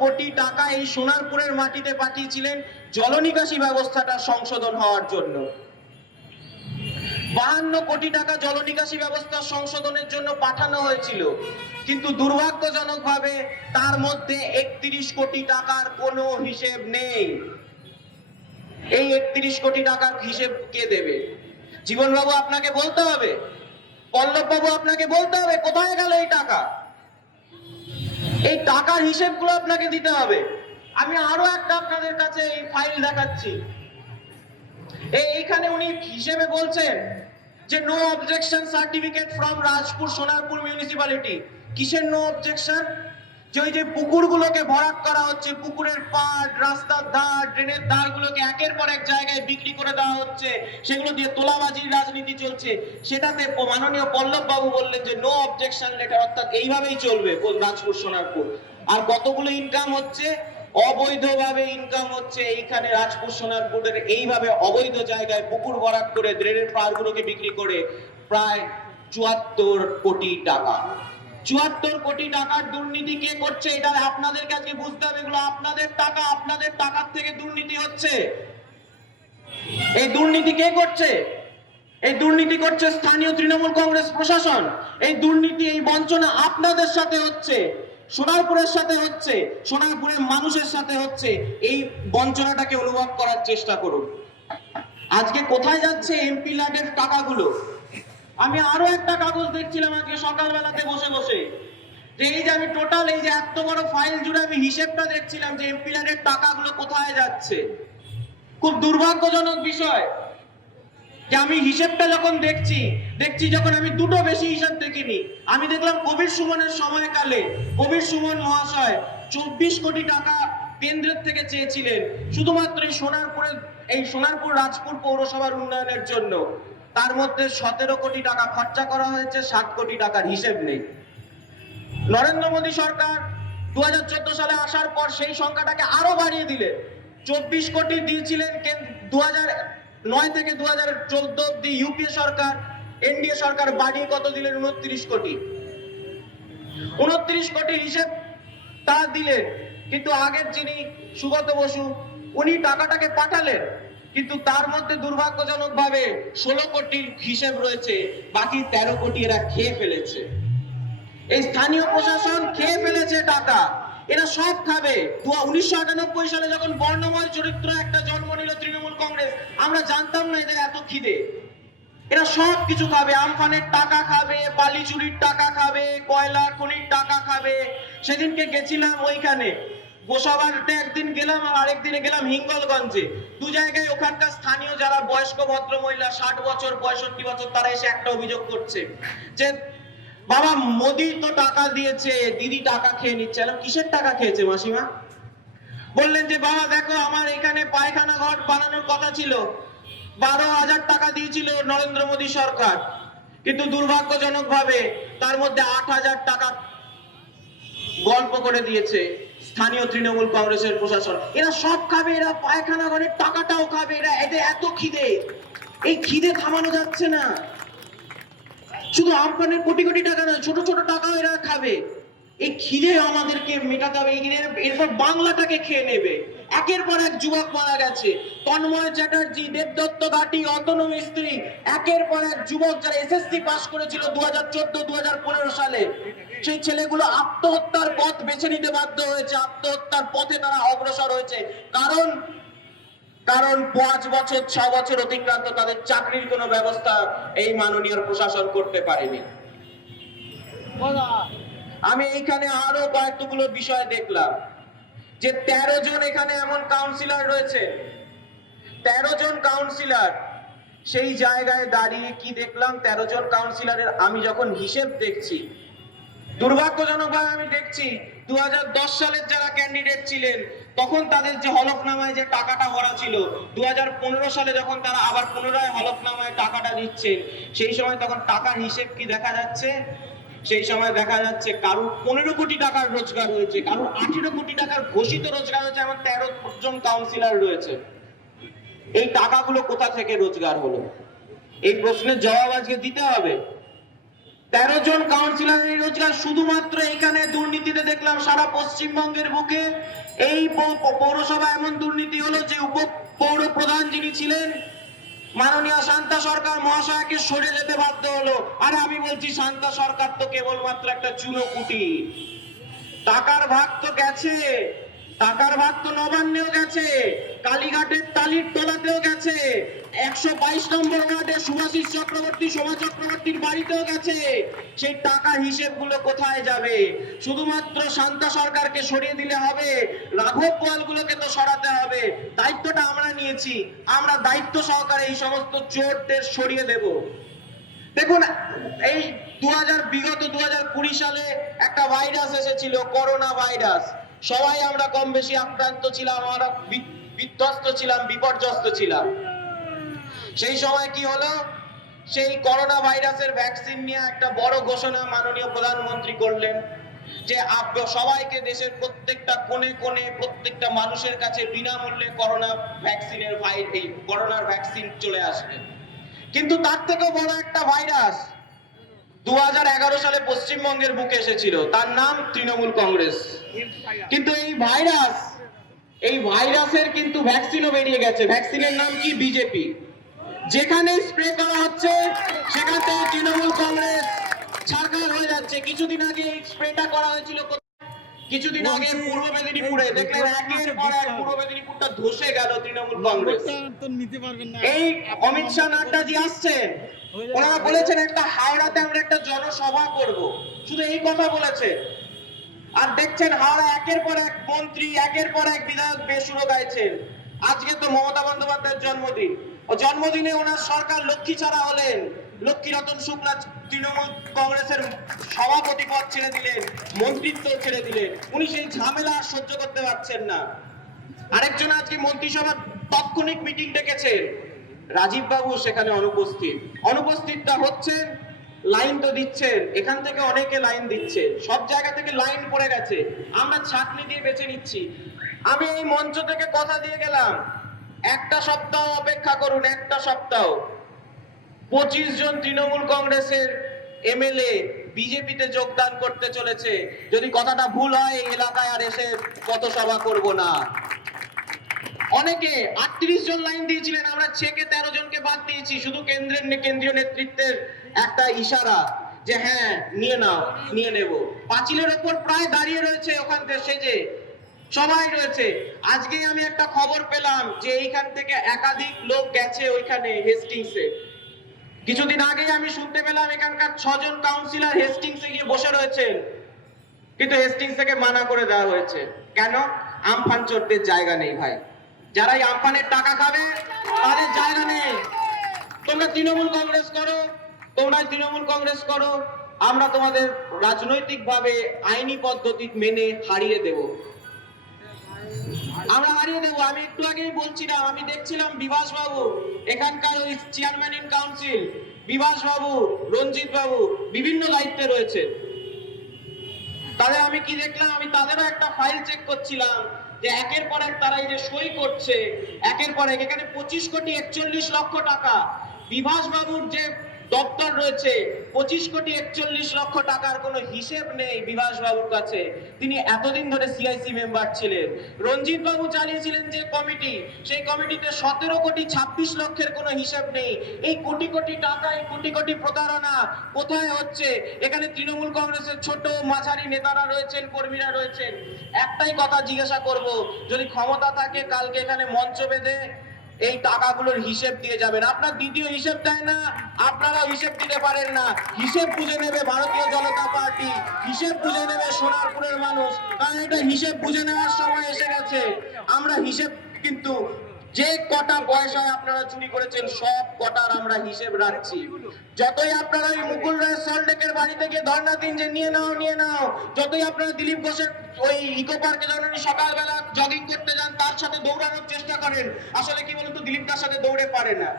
কোটি টাকা এই সোনারপুরের মাটিতে পাঠিয়েছিলেন জলনিকাশি ব্যবস্থাটা সংশোধন হওয়ার জন্য। 52 কোটি টাকা জলনিকাশি ব্যবস্থা সংশোধনের জন্য পাঠানো হয়েছিল, কিন্তু দুর্ভাগ্যজনকভাবে তার মধ্যে 31 কোটি টাকার কোনো হিসেব নেই। এই 31 কোটি টাকার হিসেব কে দেবে? জীবনবাবু আপনাকে বলতে হবে, পল্লববাবু আপনাকে বলতে হবে কোথায় গেল এই টাকা। এই টাকার হিসেবগুলো আপনাকে দিতে হবে। আমি আরো একটা আপনাদের কাছে এই ফাইল দেখাচ্ছি। এইখানে উনি হিসেবে বলছেন যে no objection certificate from Rajpur Sonarpur municipality. কিসের নো অবজেকশন? যে ওই যে পুকুরগুলোকে ভরাট করা হচ্ছে, পুকুরের পাড়, রাস্তার ধার, ড্রেনের ধারগুলোকে একের পর এক জায়গায় বিক্রি করে দেওয়া হচ্ছে, সেগুলো দিয়ে তোলাবাজির রাজনীতি চলছে। সেটাতে মাননীয় পল্লব বাবু বললেন যে নো অবজেকশন লেটার, অর্থাৎ এইভাবেই চলবে রাজপুর সোনারপুর। আর কতগুলো ইনকাম হচ্ছে, অবৈধভাবে ইনকাম হচ্ছে এইখানে রাজপুর সোনারপুরের, এইভাবে অবৈধ জায়গায় পুকুর ভরাট করে ড্রেনের পাড়গুলোকে বিক্রি করে প্রায় 74 কোটি টাকা। 74 কোটি টাকার দুর্নীতি কে করছে? এটা আপনাদের কাছে বুঝতে হবে। এগুলো আপনাদের টাকা, আপনাদের টাকার থেকে দুর্নীতি হচ্ছে। এই দুর্নীতি কে করছে? এই দুর্নীতি করছে স্থানীয় তৃণমূল কংগ্রেস প্রশাসন। এই দুর্নীতি, এই বঞ্চনা আপনাদের সাথে হচ্ছে, সোনারপুরের সাথে হচ্ছে, সোনারপুরের মানুষের সাথে হচ্ছে। এই বঞ্চনাটাকে অনুভব করার চেষ্টা করুন। আজকে কোথায় যাচ্ছে এমপি ল্যাডের টাকাগুলো? আমি আরো একটা কাগজ দেখছিলাম আজকে সকালবেলাতে বসে বসে, যে এই যে আমি টোটাল এই যে এত বড় ফাইল জুড়ে আমি হিসেবটা দেখছিলাম যে এমপি ল্যাডের টাকাগুলো কোথায় যাচ্ছে। খুব দুর্ভাগ্যজনক বিষয় যে আমি হিসেবটা যখন দেখছি যখন আমি দুটো বেশি হিসাব দেখিনি। আমি দেখলাম কবির সুমনের সময়কালে কবির সুমন মহাশয় 24 কোটি টাকা কেন্দ্রের থেকে চেয়েছিলেন শুধুমাত্র এই সোনারপুর রাজপুর পৌরসভার উন্নয়নের জন্য। তার মধ্যে 17 কোটি টাকা খরচা করা হয়েছে, 7 কোটি টাকার হিসেব নেই। নরেন্দ্র মোদী সরকার 2014 সালে আসার পর সেই সংখ্যাটাকে আরো বাড়িয়ে দিলেন। 24 কোটি দিয়েছিলেন 2009 থেকে 2014 অব্দি ইউপিএ সরকার। এনডিএ সরকার বাড়িয়ে কত দিলেন? 29 কোটি। 29 কোটি হিসেব তা দিলেন, কিন্তু আগের যিনি সুগত বসু, উনি টাকাটাকে পাঠালেন, কিন্তু তার মধ্যে দুর্ভাগ্যজনকভাবে 16 কোটির হিসেব রয়েছে, বাকি 13 কোটি এরা খেয়ে ফেলেছে। এই স্থানীয় প্রশাসন খেয়ে ফেলেছে টাকা, এরা সব খাবে। 1998 সালে যখন বর্ণময় চরিত্র একটা জন্ম নিল তৃণমূল কংগ্রেস, আমরা জানতাম না এদের এত খিদে। এরা সব কিছু খাবে, আমফানের টাকা খাবে, বালি চুরির টাকা খাবে, কয়লা খনির টাকা খাবে, সেদিনকে গেছিলাম ওইখানে গোসাবাড়িতে, একদিন গেলাম আর আরেকদিনে গেলাম হিঙ্গলগঞ্জে। দু জায়গায় ওখানকার স্থানীয় যারা বয়স্ক ভদ্র মহিলা 60 বছর 65 বছর, তারা এসে একটা অভিযোগ করছে যে বাবা মোদি তো টাকা দিয়েছে, দিদি টাকা খেয়ে নিচ্ছে। কিসের টাকা খেয়েছে মাসিমা? বললেন যে বাবা দেখো আমার এখানে পায়খানা ঘর বানানোর কথা ছিল, 12,000 টাকা দিয়েছিল নরেন্দ্র মোদী সরকার, কিন্তু দুর্ভাগ্যজনক ভাবে তার মধ্যে 8,000 টাকা গল্প করে দিয়েছে স্থানীয় তৃণমূল কংগ্রেসের প্রশাসন। এরা সব খাবে, এরা পায়খানা ঘরের টাকাটাও খাবে, এরা এদের এত খিদে, এই খিদে থামানো যাচ্ছে না। শুধু আমপানের কোটি কোটি টাকা নয়, ছোট ছোট টাকাও এরা খাবে। এই খিদে আমাদেরকে মেটাতে হবে। এরপর বাংলাটাকে খেয়ে নেবে। একের পর এক যুবক মারা গেছে, তন্ময় চ্যাটার্জি, দেবদত্ত ঘাটি, অতনু মিস্ত্রি, একের পর এক যুবক যারা এসএসসি পাস করেছিল 2014-2015 সালে, সেই ছেলেগুলো আত্মহত্যার পথ বেছে নিতে বাধ্য হয়েছে, আত্মহত্যার পথে তারা অগ্রসর হয়েছে। কারণ 5 বছর 6 বছর অতিক্রান্ত, তাদের চাকরির কোনো ব্যবস্থা এই মাননীয় প্রশাসন করতে পারেনি। আমি এইখানে আরো কয়েকগুলো বিষয় দেখলাম যে 13 জন এখানে এমন কাউন্সিলর রয়েছে, 13 জন কাউন্সিলর। সেই জায়গায় দাঁড়িয়ে কি দেখলাম, 13 জন কাউন্সিলরের আমি যখন হিসেব দেখছি, দুর্ভাগ্যজনকভাবে আমি দেখছি 2010 সালের যারা ক্যান্ডিডেট ছিলেন তখন তাদের যে হলফনামায় যে টাকাটা ভরা ছিল, 2015 সালে যখন তারা আবার পুনরায় হলফনামায় টাকাটা দিচ্ছেন, সেই সময় তখন টাকার হিসেব কি দেখা যাচ্ছে? সেই সময় দেখা যাচ্ছে কারোর 15 কোটি টাকার রোজগার হয়েছে, কারোর 18 কোটি টাকার ঘোষিত রোজগার হয়েছে, এমন 13 জন কাউন্সিলর রয়েছে। এই টাকাগুলো কোথা থেকে রোজগার হলো? এই প্রশ্নের জবাব আজকে দিতে হবে। 13 জন কাউন্সিলরের রোজগার শুধুমাত্র এখানে দুর্নীতিতে দেখলাম সারা পশ্চিমবঙ্গের বুকে। এই পৌরসভা এমন দুর্নীতি হলো যে পৌর প্রধান যিনি ছিলেন মাননীয় শান্তা সরকার মহাশয়কে সরে যেতে বাধ্য হলো। আর আমি বলছি শান্তা সরকার তো কেবলমাত্র একটা চুনোপুটি। টাকার ভাগ তো গেছে, টাকার ভাগ তো নবান্নেও গেছে, কালীঘাটের টালির তলাতেও গেছে, 122 নম্বর ওয়ার্ডে সুভাষিস চক্রবর্তী, শোভা চক্রবর্তীর বাড়িতেও গেছে। সেই টাকার হিসেবগুলো কোথায় যাবে? শুধুমাত্র শান্তা সরকারকে সরিয়ে দিলে হবে? রাঘব বোয়ালগুলোকে তো সরাতে হবে। দায়িত্বটা আমরা নিয়েছি, আমরা দায়িত্ব সহকারে এই সমস্ত চোরদের সরিয়ে দেব। দেখুন, এই বিগত 2020 সালে একটা ভাইরাস এসেছিল, করোনা ভাইরাস। সবাই আমরা কম বেশি আক্রান্ত ছিলাম, আমরা বিধ্বস্ত ছিলাম, বিপর্যস্ত ছিলাম। সেই সময় কি হলো? সেই করোনা ভাইরাসের ভ্যাকসিন নিয়ে একটা বড় ঘোষণা মাননীয় প্রধানমন্ত্রী করলেন যে সবাইকে দেশের প্রত্যেকটা কোণে কোণে প্রত্যেকটা মানুষের কাছে বিনামূল্যে করোনার ভ্যাকসিন চলে আসবে। কিন্তু তার থেকেও বড় একটা ভাইরাস 2011 সালে পশ্চিমবঙ্গের বুকে এসেছিল, তার নাম তৃণমূল কংগ্রেস। কিন্তু এই ভাইরাসের কিন্তু ভ্যাকসিনও বেরিয়ে গেছে। ভ্যাকসিনের নাম কি? বিজেপি। যেখানে স্প্রে করা হচ্ছে সেখান থেকে তৃণমূল কংগ্রেস ছাড়খাড় হয়ে যাচ্ছে। কিছুদিন আগে এই স্প্রেটা করা হয়েছিল, কিছুদিন আগে পূর্ব মেদিনীপুরে, দেখলেন একের পর এক পূর্ব মেদিনীপুরটা ধসে গেল তৃণমূল কংগ্রেস। এই অমিত শাহ নাড্ডাজি আসছেন, ওনারা বলেছেন একটা হাওড়াতে আমরা একটা জনসভা করব, শুধু এই কথা বলেছে। আর দেখছেন হাওড়া একের পর এক মন্ত্রী, একের পর এক বিধায়ক বেসুরো গাইছেন। আজকে তো মমতা বন্দ্যোপাধ্যায়ের জন্মদিন, ও জন্মদিনে ওনার সরকার লক্ষ্মী ছাড়া হলেন। লক্ষ্মী রতন শুক্লা তৃণমূল কংগ্রেসের সভাপতি পদ ছেড়ে দিলেন, মন্ত্রিত্ব ছেড়ে দিলেন। উনি সেই ঝামেলা আর সহ্য করতে পারছেন না। আরেকজন আজকে মন্ত্রিসভার তাৎক্ষণিক মিটিং ডেকেছেন, রাজীব বাবু সেখানে অনুপস্থিতটা হচ্ছেন। লাইন তো দিচ্ছেন, এখান থেকে অনেকে লাইন দিচ্ছে, সব জায়গা থেকে লাইন পড়ে গেছে, আমরা ছাঁকনি দিয়ে বেছে নিচ্ছি। আমি এই মঞ্চ থেকে কথা দিয়ে গেলাম, একটা সপ্তাহ অপেক্ষা করুন, একটা সপ্তাহ। 25 জন তৃণমূল কংগ্রেসের এমএলএ বিজেপিতে যোগদান করতে চলেছে। যদি কথাটা ভুল হয় এই এলাকায় আর এসে পথসভা করব না। অনেকে 38 জন লাইন দিয়েছিলেন, আমরা ছেকে 13 জনকে বাদ দিয়েছি, শুধু কেন্দ্রীয় নেতৃত্বের একটা ইশারা যে হ্যাঁ নিয়ে নেব। পাঁচিলের ওপর প্রায় দাঁড়িয়ে রয়েছে, ওখান থেকে সেজে সবাই রয়েছে। আজকেই আমি একটা খবর পেলাম যে এইখান থেকে একাধিক লোক গেছে ওইখানে হেস্টিংসে। কিছুদিন আগে আমি শুনতে পেলাম এখানকার 6 জন কাউন্সিলর হেস্টিংসে গিয়ে বসে রয়েছেন। কিন্তু হেস্টিংস থেকে মানা করে দেওয়া হয়েছে। কেন? আমফান চোরদের জায়গা নেই ভাই। যারা এই আমফানের টাকা খাবে তাদের জায়গা নেই। তোমরা তৃণমূল কংগ্রেস করো, আমরা তোমাদের রাজনৈতিকভাবে আইনি পদ্ধতি মেনে হারিয়ে দেব। আমি একটু আগেই বলছিলাম, আমি দেখছিলাম বিভাস বাবু, এখানকার ওই চেয়ারম্যান ইন কাউন্সিল বিভাস বাবু, রঞ্জিত বাবু বিভিন্ন দায়িত্বে রয়েছে। তাদের আমি কি দেখলাম, আমি তাদেরও একটা ফাইল চেক করছিলাম যে একের পর এক তারা এই যে সই করছে, একের পর এক, এখানে 25,41,00,000 টাকা। বিভাস বাবুর যে দপ্তর রয়েছে 25,41,00,000 টাকার কোনো হিসেব নেই বিভাস বাবুর কাছে। তিনি এতদিন ধরে সিআইসি মেম্বার ছিলেন। রঞ্জিত বাবু চালিয়েছিলেন যে কমিটি, সেই কমিটিতে 17,26,00,000 কোনো হিসেব নেই। এই কোটি কোটি টাকা, এই কোটি কোটি প্রতারণা কোথায় হচ্ছে? এখানে তৃণমূল কংগ্রেসের ছোট মাঝারি নেতারা রয়েছেন, কর্মীরা রয়েছেন। একটাই কথা জিজ্ঞাসা করব, যদি ক্ষমতা থাকে কালকে এখানে মঞ্চ বেঁধে এই টাকাগুলোর হিসেব দিয়ে যাবেন। আপনার দ্বিতীয় হিসেব দেয় না, আপনারা হিসেব দিতে পারেন না। হিসেব বুঝে নেবে ভারতীয় জনতা পার্টি, হিসেব বুঝে নেবে সোনারপুরের মানুষ, কারণ এটা হিসেব বুঝে নেওয়ার সময় এসে গেছে। আমরা হিসেব কিন্তু যে কটা পয়সায় আপনারা চুরি করেছেন সব কটার আমরা হিসেব রাখছি। যতই আপনারা ওই মুকুল রায় সল্টলেকের বাড়িতে গিয়ে ধর্ণা দিন যে নিয়ে নাও, যতই আপনারা দিলীপ ঘোষের ওই ইকো পার্কে যখন সকালবেলা জগিং করতে যান তার সাথে দৌড়ানোর চেষ্টা করেন, আসলে কি বলুন তো, দিলীপ দার সাথে দৌড়ে পারে না।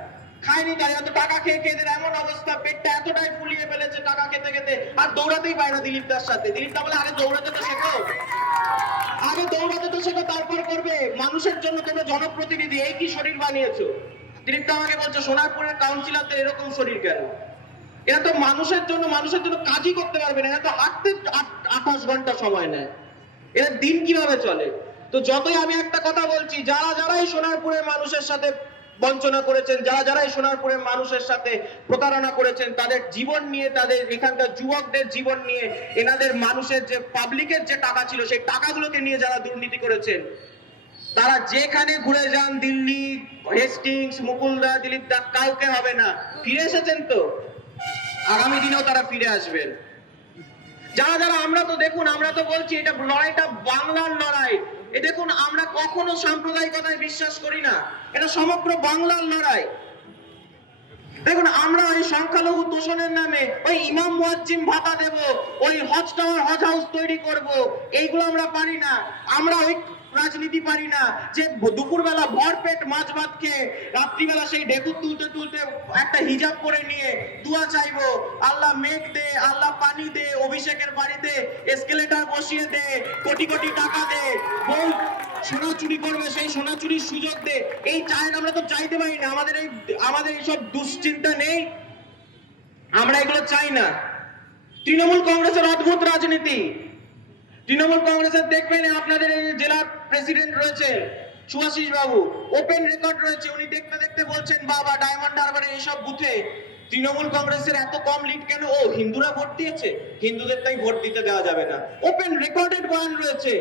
খায়নি তাই এত টাকা খেয়ে খেয়ে এমন অবস্থা, পেটটা এতটাই ফুলিয়ে ফেলেছে টাকা খেতে খেতে, আর দৌড়াতেই পারে না দিলীপ দার সাথে। দিলীপ দা বলে আগে দৌড়াতে তো শেখো, তারপর করবে। মানুষের জন্য তোমরা জনপ্রতিনিধি, এই কি শরীর বানিয়েছো? দিলীপ দা আমাকে বলছে সোনারপুরের কাউন্সিলরদের এরকম শরীর কেন? এরা তো মানুষের জন্য কাজই করতে পারবে না, এরা তো হাঁটতে 28 ঘন্টা সময় নেয়, এরা দিন কিভাবে চলে? তো যতই আমি একটা কথা বলছি, যারাই সোনারপুরের মানুষের সাথে বঞ্চনা করেছেন, যারাই সোনারপুরের মানুষের সাথে প্রতারণা করেছেন, তাদের জীবন নিয়ে, তাদের এখানকার যুবকদের জীবন নিয়ে, এনাদের মানুষের যে পাবলিকের যে টাকা ছিল সেই টাকাগুলোকে নিয়ে যারা দুর্নীতি করেছেন, তারা যেখানে ঘুরে যান, দিল্লি, হেস্টিংস, মুকুলদা, দিলীপ দা, কাউকে হবে না। ফিরে এসেছেন তো, আগামী দিনেও তারা ফিরে আসবেন। যারা আমরা তো দেখুন, আমরা তো বলছি এটা লড়াইটা বাংলার লড়াই। এ দেখুন, আমরা কখনো সাম্প্রদায়িকতায় বিশ্বাস করি না, এটা সমগ্র বাংলার লড়াই। দেখুন, আমরা ওই সংখ্যালঘু তোষণের নামে ওই ইমাম মুয়াজ্জিম ভাতা দেব, ওই হজ টাওয়ার, হজ হাউস তৈরি করব, এইগুলো আমরা পারি না। আমরা ওই রাজনীতি পারি না যে দুপুরবেলা ভরপেট মাছ ভাত খেয়ে রাত্রিবেলা সেই ঢেকুর তুলতে তুলতে একটা হিজাব পরে নিয়ে দোয়া চাইবো, আল্লাহ মেঘ দে, আল্লাহ পানি দে, অভিষেকের বাড়িতে এসকেলেটর বসিয়ে দে, কোটি কোটি টাকা দে, বউ সোনা চুরি করবে সেই সোনা চুরির সুযোগ দে। এই আমরা তো চাইতে পারি না। আমাদের এইসব দুশ্চিন্তা নেই, আমরা এগুলো চাই না। তৃণমূল কংগ্রেসের অদ্ভুত রাজনীতি। তৃণমূল কংগ্রেসের দেখবেন আপনাদের এই জেলার প্রেসিডেন্ট রয়েছে সুভাষিস বাবু, ওপেন রেকর্ড রয়েছে, উনি দেখতে দেখতে বলছেন বাবা ডায়মন্ড হারবারে এইসব বুথে তৃণমূল কংগ্রেসের এত কম লিড কেন? ও হিন্দুরা ভোট দিয়েছে, হিন্দুদের তাই ভোট দিতে দেওয়া যাবে না। ওপেন রেকর্ডেড বয়ান রয়েছে,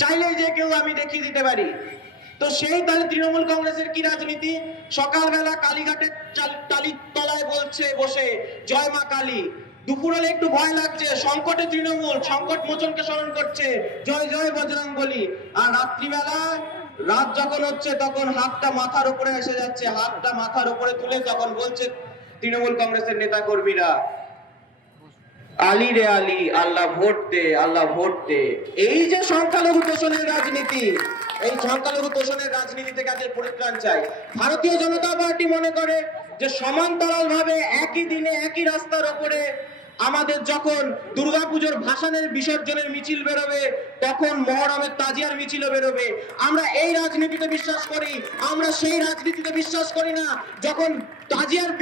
চাইলে যে কেউ আমি দেখিয়ে দিতে পারি। তো সেই তাহলে তৃণমূল কংগ্রেসের কি রাজনীতি? সকালবেলা কালীঘাটের টালির তলায় বলছে বসে জয় মা কালী, দুপুর হলে একটু ভয় লাগছে, সংকটে তৃণমূল সংকট মোচনকে স্মরণ করছে, জয় জয় বজরং বলি। আর রাত্রিবেলা রাত যখন হচ্ছে তখন হাতটা মাথার উপরে এসে যাচ্ছে, হাতটা মাথার উপরে তুলে তখন বলছে তৃণমূল কংগ্রেসের নেতা কর্মীরা, আলী রে আলী, আল্লাহ ভোট দে, আল্লাহ ভোট দে। এই যে সংখ্যালঘু তোষণের রাজনীতি, এই সংখ্যালঘু তোষণের রাজনীতি থেকে আজকে পরিত্রাণ চাই। ভারতীয় জনতা পার্টি মনে করে যে সমান্তরাল ভাবে একই দিনে একই রাস্তার উপরে আমাদের যখন দুর্গাপুজোর ভাসানের বিসর্জনের মিছিল বেরোবে, তখন মহরমের তাজিয়ার মিছিলও বেরোবে। আমরা এই রাজনীতিতে বিশ্বাস করি। আমরা সেই রাজনীতিতে বিশ্বাস করি না যখন তাজিয়ার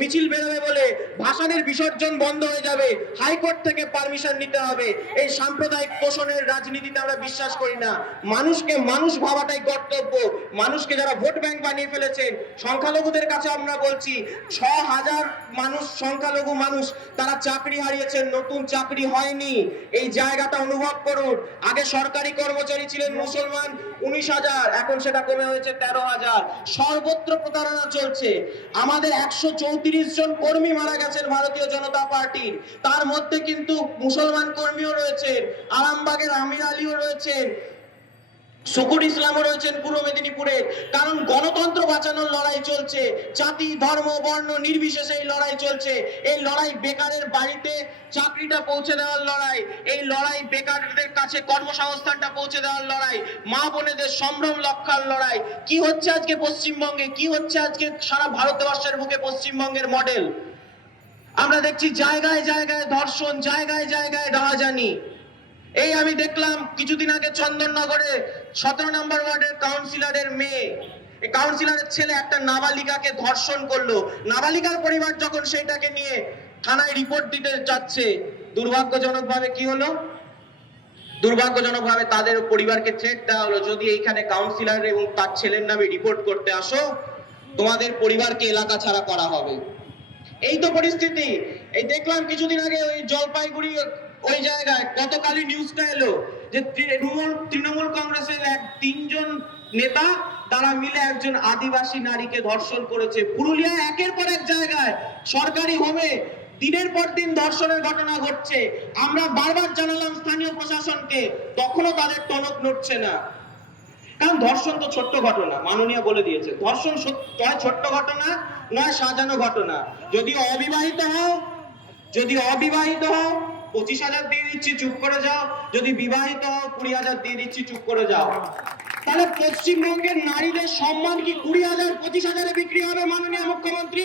মিছিল বেরোবে বলে ভাসানের বিসর্জন বন্ধ হয়ে যাবে, হাইকোর্ট থেকে পারমিশন নিতে হবে। এই সাম্প্রদায়িক তোষণের রাজনীতিতে আমরা বিশ্বাস করি না। মানুষকে মানুষ ভাবাটাই কর্তব্য। মানুষকে যারা ভোট ব্যাংক বানিয়ে ফেলেছেন, সংখ্যালঘুদের কাছে আমরা বলছি 6,000 মানুষ, সংখ্যালঘু মানুষ, তারা চাকরি হারিয়েছেন, নতুন চাকরি হয়নি। এই জায়গাটা অনুভব করুন। আগে সরকারি কর্মচারী ছিলেন মুসলমান 19,000, এখন সেটা কমে হয়েছে 13,000। সর্বত্র প্রতারণা চলছে। আমাদের 134 জন কর্মী মারা গেছেন ভারতীয় জনতা পার্টির, তার মধ্যে কিন্তু মুসলমান কর্মীও রয়েছেন, আরামবাগের আমির আলীও রয়েছেন, শকুর ইসলামও রয়েছেন পূর্ব মেদিনীপুরে। কারণ গণতন্ত্র বাঁচানোর লড়াই চলছে, জাতি ধর্ম বর্ণ নির্বিশেষে এই লড়াই চলছে। এই লড়াই বেকারের বাড়িতে চাকরিটা পৌঁছে দেওয়ার লড়াই, এই লড়াই বেকারদের কাছে কর্মসংস্থানটা পৌঁছে দেওয়ার লড়াই, মা বোনেদের সম্ভ্রম রক্ষার লড়াই। কি হচ্ছে আজকে পশ্চিমবঙ্গে, কি হচ্ছে আজকে সারা ভারতবর্ষের বুকে পশ্চিমবঙ্গের মডেল? আমরা দেখছি জায়গায় জায়গায় ধর্ষণ, জায়গায় জায়গায় রাহাজানি। এই আমি দেখলাম কিছুদিন আগে চন্দননগরে 17 নম্বর ওয়ার্ডের কাউন্সিলরের মেয়ে, এই কাউন্সিলরের ছেলে একটা নাবালিকাকে ধর্ষণ করলো। নাবালিকার পরিবার যখন সেটাকে নিয়ে থানায় রিপোর্ট দিতে যাচ্ছে, দুর্ভাগ্যজনকভাবে কি হলো, দুর্ভাগ্যজনকভাবে তাদের পরিবারকে থ্রেট দেওয়া হলো, যদি এইখানে কাউন্সিলর এবং তার ছেলের নামে রিপোর্ট করতে আসো, তোমাদের পরিবারকে এলাকা ছাড়া করা হবে। এই তো পরিস্থিতি। এই দেখলাম কিছুদিন আগে ওই জলপাইগুড়ি ওই জায়গায় গতকালই নিউজটা এলো যে তৃণমূল কংগ্রেসের 3জন নেতা তারা মিলে একজন আদিবাসী নারীকে ধর্ষণ করেছে। পুরুলিয়ায় একের পর এক জায়গায় সরকারি হোমে দিনের পর দিন ধর্ষণের ঘটনা ঘটছে। আমরা বারবার জানালাম স্থানীয় প্রশাসনকে, তখনও তাদের টনক নড়ছে না। কারণ ধর্ষণ তো ছোট্ট ঘটনা, মাননীয় বলে দিয়েছে, ধর্ষণ নয় ছোট্ট ঘটনা, নয় সাজানো ঘটনা। যদি অবিবাহিত হও 25,000 দিয়ে দিচ্ছি, চুপ করে যাও। যদি বিবাহিত হও 20,000 দিয়ে দিচ্ছি, চুপ করে যাও। তাহলে পশ্চিমবঙ্গের নারীদের সম্মান কি 20,000 25,000-এ বিক্রি হবে মাননীয় মুখ্যমন্ত্রী?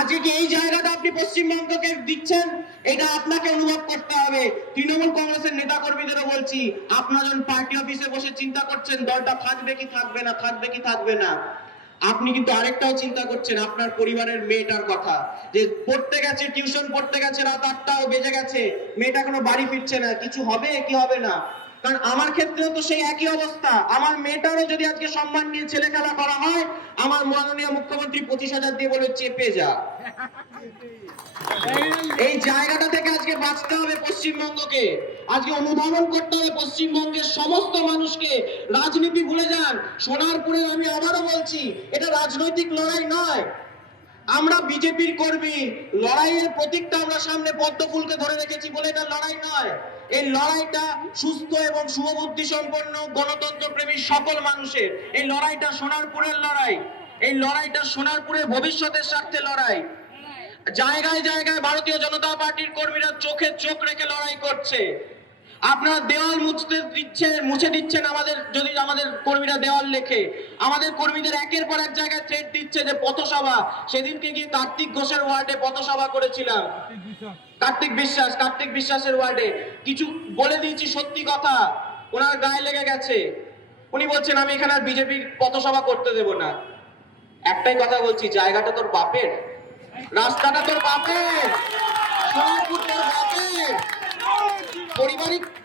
আজকে কি এই জায়গাটা আপনি পশ্চিমবঙ্গকে দিচ্ছেন? এটা আপনাকে অনুভব করতে হবে। তৃণমূল কংগ্রেসের নেতা কর্মীদেরও বলছি, আপনারা যখন পার্টি অফিসে বসে চিন্তা করছেন দলটা থাকবে কি থাকবে না, থাকবে কি থাকবে না, আপনি কিন্তু আরেকটাও চিন্তা করছেন আপনার পরিবারের মেয়েটার কথা, যে পড়তে গেছে, টিউশন পড়তে গেছে, রাত 8টাও বেজে গেছে, মেয়েটা এখনো বাড়ি ফিরছে না, কিছু হবে কি হবে না? কারণ আমার ক্ষেত্রেও তো সেই একই অবস্থা। আমার মেয়েটারও যদি আজকে সম্মান নিয়ে ছেলে খেলা করা হয়, আমার মাননীয় মুখ্যমন্ত্রী 25,000 দিয়ে বলে চেপে যা। এই জায়গাটা থেকে আজকে বাঁচতে হবে পশ্চিমবঙ্গকে, আজকে অনুধাবন করতে হবে পশ্চিমবঙ্গের সমস্ত মানুষকে। রাজনীতি ভুলে যান। সোনারপুরে আমি আবারও বলছি, এটা রাজনৈতিক লড়াই নয়। আমরা বিজেপির কর্মী, লড়াইয়ের প্রতীকটা আমরা সামনে পদ্ম ফুলকে ধরে রেখেছি বলে এটা লড়াই নয়। এই লড়াইটা সুস্থ এবং শুভবুদ্ধি সম্পন্ন গণতন্ত্র প্রেমী সকল মানুষের। এই লড়াইটা সোনারপুরের লড়াই, এই লড়াইটা সোনারপুরের ভবিষ্যতের স্বার্থে লড়াই। জায়গায় জায়গায় ভারতীয় জনতা পার্টির কর্মীরা চোখে চোখ রেখে লড়াই করছে। আপনারা দেওয়াল মুছে দিচ্ছেন আমাদের, যদি আমাদের কর্মীরা দেওয়াল লেখে, আমাদের কর্মীদের একের পর এক জায়গায় থ্রেট দিচ্ছে যে পথসভা। সেদিনকে গিয়ে কার্তিক ঘোষের ওয়ার্ডে পথসভা করেছিলাম, কার্তিক বিশ্বাসের ওয়ার্ডে কিছু বলে দিয়েছি, সত্যি কথা, ওনার গায়ে লেগে গেছে। উনি বলছেন আমি এখানে আর বিজেপির পথসভা করতে দেব না। একটাই কথা বলছি, জায়গাটা তোর বাপের, রাস্তাটা তোর বাপের, সোনারপুর তোর বাপের।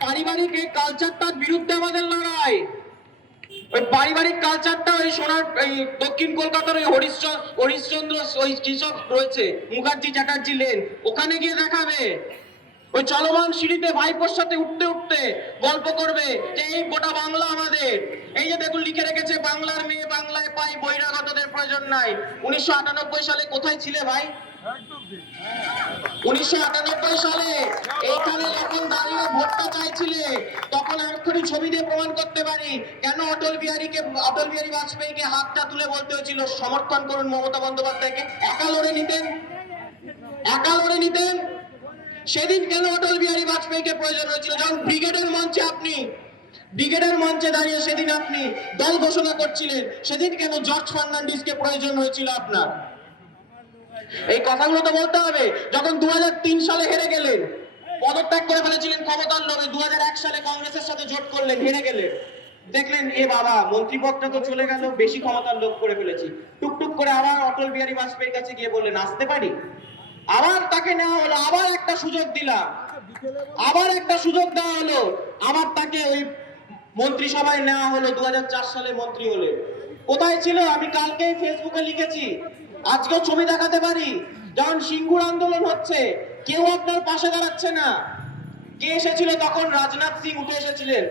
পারিবারিক এই কালচারটার বিরুদ্ধে আমাদের লড়াই। ওই পারিবারিক কালচারটা ওই দক্ষিণ কলকাতার ওই হরিশ্চন্দ্র ওই যেসব রয়েছে মুখার্জি চ্যাটার্জি লেন, ওখানে গিয়ে দেখাবে। ওই চলমান সিঁড়িতে ভাইপোর সাথে উঠতে উঠতে গল্প করবে যে এই গোটা বাংলা আমাদের। এই যে দেখুন লিখে রেখেছে, বাংলার মেয়ে বাংলায় পাই, বহিরাগতদের প্রয়োজন নাই। 1998 সালে কোথায় ছিলে ভাই? 1998 সালে এইখানে যখন দাঁড়িয়ে ভোটটা চাইছিলে, তখন এক্ষুনি ছবি দিয়ে প্রমাণ করতে পারি কেন অটল বিহারী বাজপেয়ীকে হাতটা তুলে বলতে হয়েছিল সমর্থন করুন মমতা বন্দ্যোপাধ্যায়কে। একা লড়ে নিতেন। সেদিন কেন অটল বিহারী বাজপেয়ীকে প্রয়োজন হয়েছিল? যখন ব্রিগেডের মঞ্চে দাঁড়িয়ে সেদিন আপনি দল ঘোষণা করছিলেন, সেদিন কেন জর্জ ফার্নান্ডিসকে প্রয়োজন হয়েছিল আপনার? এই কথাগুলো তো বলতে হবে। যখন 2003 সালে হেরে গেলেন, পদত্যাগ করে ফেলেছিলেন ক্ষমতার লোভে, 2001 সালে কংগ্রেসের সাথে জোট করলেন, হেরে গেলেন, দেখলেন এ বাবা মন্ত্রীপদটা তো চলে গেল, বেশি ক্ষমতার লোভ করে ফেলেছি, টুকটুক করে আবার অটল বিহারী বাজপেয়ীর কাছে গিয়ে বললেন আসতে পারি। আবার তাকে নেওয়া হলো, আবার একটা সুযোগ দিলাম, আবার একটা সুযোগ দেওয়া হলো, আবার তাকে ওই মন্ত্রিসভায় নেওয়া হলো। 2004 সালে মন্ত্রী হলেন। কোথায় ছিল? আমি কালকেই ফেসবুকে লিখেছি, আজকেও ছবি দেখাতে পারি। যখন সিঙ্গুর আন্দোলন হচ্ছে, কেউ আপনার পাশে দাঁড়াচ্ছে না। কে এসেছিল তখন? রাজনাথ সিং উঠে এসেছিলেন,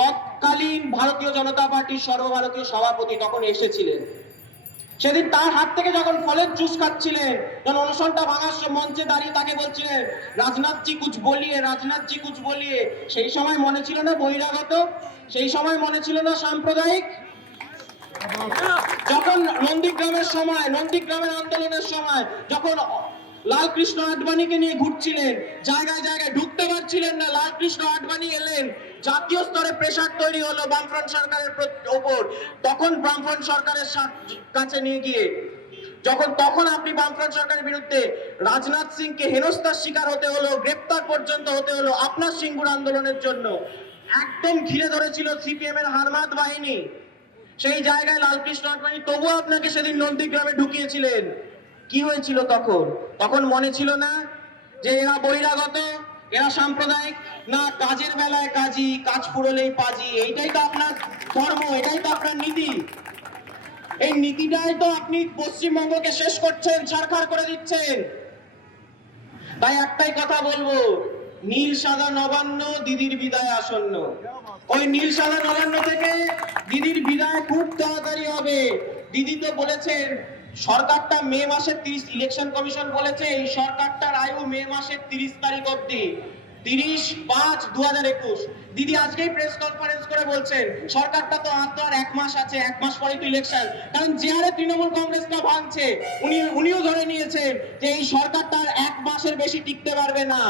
তৎকালীন ভারতীয় জনতা পার্টির সর্বভারতীয় সভাপতি তখন এসেছিলেন। সেদিন তার হাত থেকে যখন ফলের জুস খাচ্ছিলেন, যখন অনুষ্ঠানটা ভাঙার মঞ্চে দাঁড়িয়ে তাকে বলছিলেন রাজনাথজি কুছ বলিয়ে, রাজনাথজি কুছ বলিয়ে, সেই সময় মনে ছিল না বহিরাগত? সেই সময় মনে ছিল না সাম্প্রদায়িক? যখন নন্দীগ্রামের সময়, নন্দীগ্রামের আন্দোলনের সময় যখন লালকৃষ্ণ আডবাণীকে নিয়ে ঘুরছিলেন, জায়গায় জায়গায় ঢুকতে পারছিলেন না, লালকৃষ্ণ আডবাণী এলেন, জাতীয় স্তরে প্রেসার তৈরি হলো বামফ্রন্ট সরকারের ওপর, তখন বামফ্রন্ট সরকারের কাছে নিয়ে গিয়ে তখন আপনি বামফ্রন্ট সরকারের বিরুদ্ধে রাজনাথ সিংকে হেনস্থার শিকার হতে হলো, গ্রেপ্তার পর্যন্ত হতে হলো আপনার সিঙ্গুর আন্দোলনের জন্য। একদম ঘিরে ধরেছিল সিপিএম এর হারমাত বাহিনী। সেই জায়গায় লালকৃষ্ণ আডবাণী তবুও আপনাকে সেদিন নন্দীগ্রামে ঢুকিয়েছিলেন। কি হয়েছিল তখন? তখন মনে ছিল না যে এরা বহিরাগত, এরা সাম্প্রদায়িক? না, কাজের বেলায় কাজী, কাজ ফুরলেই পাজি, এইটাই তো আপনার ধর্ম, এটাই তো আপনার নীতি। এই নীতিটাই তো আপনি পশ্চিমবঙ্গকে শেষ করছেন, ছারখার করে দিচ্ছেন। তাই একটাই কথা বলবো, নীল সাদা নবান্ন, দিদির বিদায় আসন্ন। ওই নীল সাদা নবান্ন থেকে দিদির বিদায় খুব তাড়াতাড়ি হবে। দিদি তো বলেছেন সরকারটা মে মাসের 30, ইলেকশন কমিশন বলেছে এই সরকারটার আয়ু মে মাসের 30 তারিখ অবধি, 30/5/2021। দিদি আজকেই প্রেস কনফারেন্স করে বলছেন সরকারটা তো আর 1 মাস আছে, 1 মাস পরে তো ইলেকশন। কারণ যে হারে তৃণমূল কংগ্রেসটা ভাঙছে, উনিও ধরে নিয়েছেন যে এই সরকারটা আর 1 মাসের বেশি টিকতে পারবে না,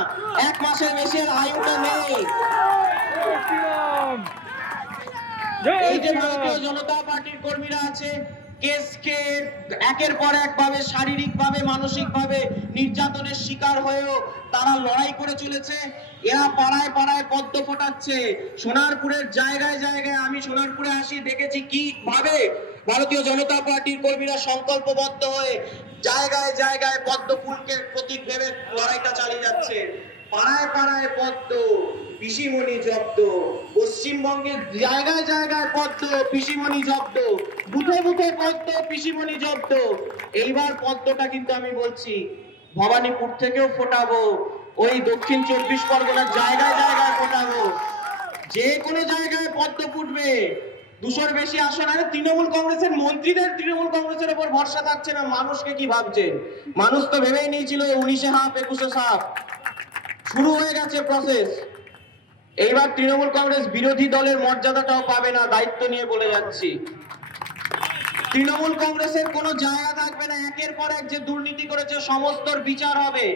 1 মাসের বেশি আর আয়ুটা নেই। এই যে ভারতীয় জনতা পার্টির কর্মীরা আছে, কেসকে একের পর এক ভাবে শারীরিক ভাবে, মানসিক ভাবে নির্যাতনের শিকার হয়েও তারা লড়াই করে চলেছে। এরা পাড়ায় পাড়ায় পদ্ম ফোটাচ্ছে। সোনারপুরের জায়গায় জায়গায়, আমি সোনারপুরে আসি, দেখেছি কি ভাবে ভারতীয় জনতা পার্টির কর্মীরা সংকল্পবদ্ধ হয়ে জায়গায় জায়গায় পদ্ম ফুলকে প্রতীক ভেবে লড়াইটা চালিয়ে যাচ্ছে। পাড়ায় পাড়ায় পদ্ম, পিসিমণি জব্দ, পশ্চিমবঙ্গের জায়গায় জায়গায় পদ্ম, পিসিমণি জব্দ, বুথে বুথে পদ্ম, পিসিমণি জব্দ। এইবার পদ্মটা কিন্তু আমি বলছি ভবানীপুর থেকেও ফোটাবো, ওই দক্ষিণ 24 পরগনার জায়গায় জায়গায় ফোটাবো, যে কোনো জায়গায় পদ্ম ফুটবে। 200-র বেশি আসন। আরে তৃণমূল কংগ্রেসের মন্ত্রীদের তৃণমূল কংগ্রেসের উপর ভরসা থাকছে না, মানুষকে কি ভাবছেন? মানুষ তো ভেবেই নিয়েছিল 19-এ হাফ 21-এ সাফ। শুরু হয়ে গেছে প্রসেস। এইবার তৃণমূল কংগ্রেস বিরোধী দলের মর্যাদাটাও পাবে না, দায়িত্ব নিয়ে বলে যাচ্ছি। তৃণমূল কংগ্রেসের কোনো জায়গা থাকবে না, একের পর এক যে দুর্নীতি করেছে সমস্তর বিচার হবে।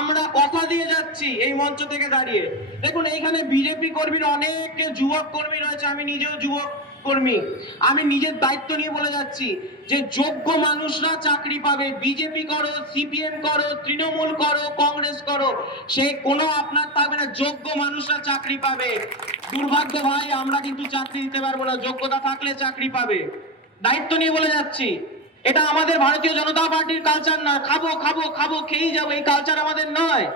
আমরা কথা দিয়ে যাচ্ছি এই মঞ্চ থেকে দাঁড়িয়ে। দেখুন এইখানে বিজেপি কর্মীর অনেক যুবক কর্মী রয়েছে, আমি নিজেও যুবক কর্মী। আমি নিজের দায়িত্ব নিয়ে বলে যাচ্ছি যে যোগ্য মানুষরা চাকরি পাবে। বিজেপি করো, সিপিএম করো, তৃণমূল করো, কংগ্রেস করো, সে কোনো আপনার থাকবে না, যোগ্য মানুষরা চাকরি পাবে। দুর্ভাগ্য ভাই, আমরা কিন্তু চাকরি দিতে পারবো না, যোগ্যতা থাকলে চাকরি পাবে। দায়িত্ব নিয়ে বলে যাচ্ছি, এটা আমাদের ভারতীয় জনতা পার্টির কালচার নয়। খাবো খাবো খাবো খেয়েই যাবো, এই কালচার আমাদের নয়।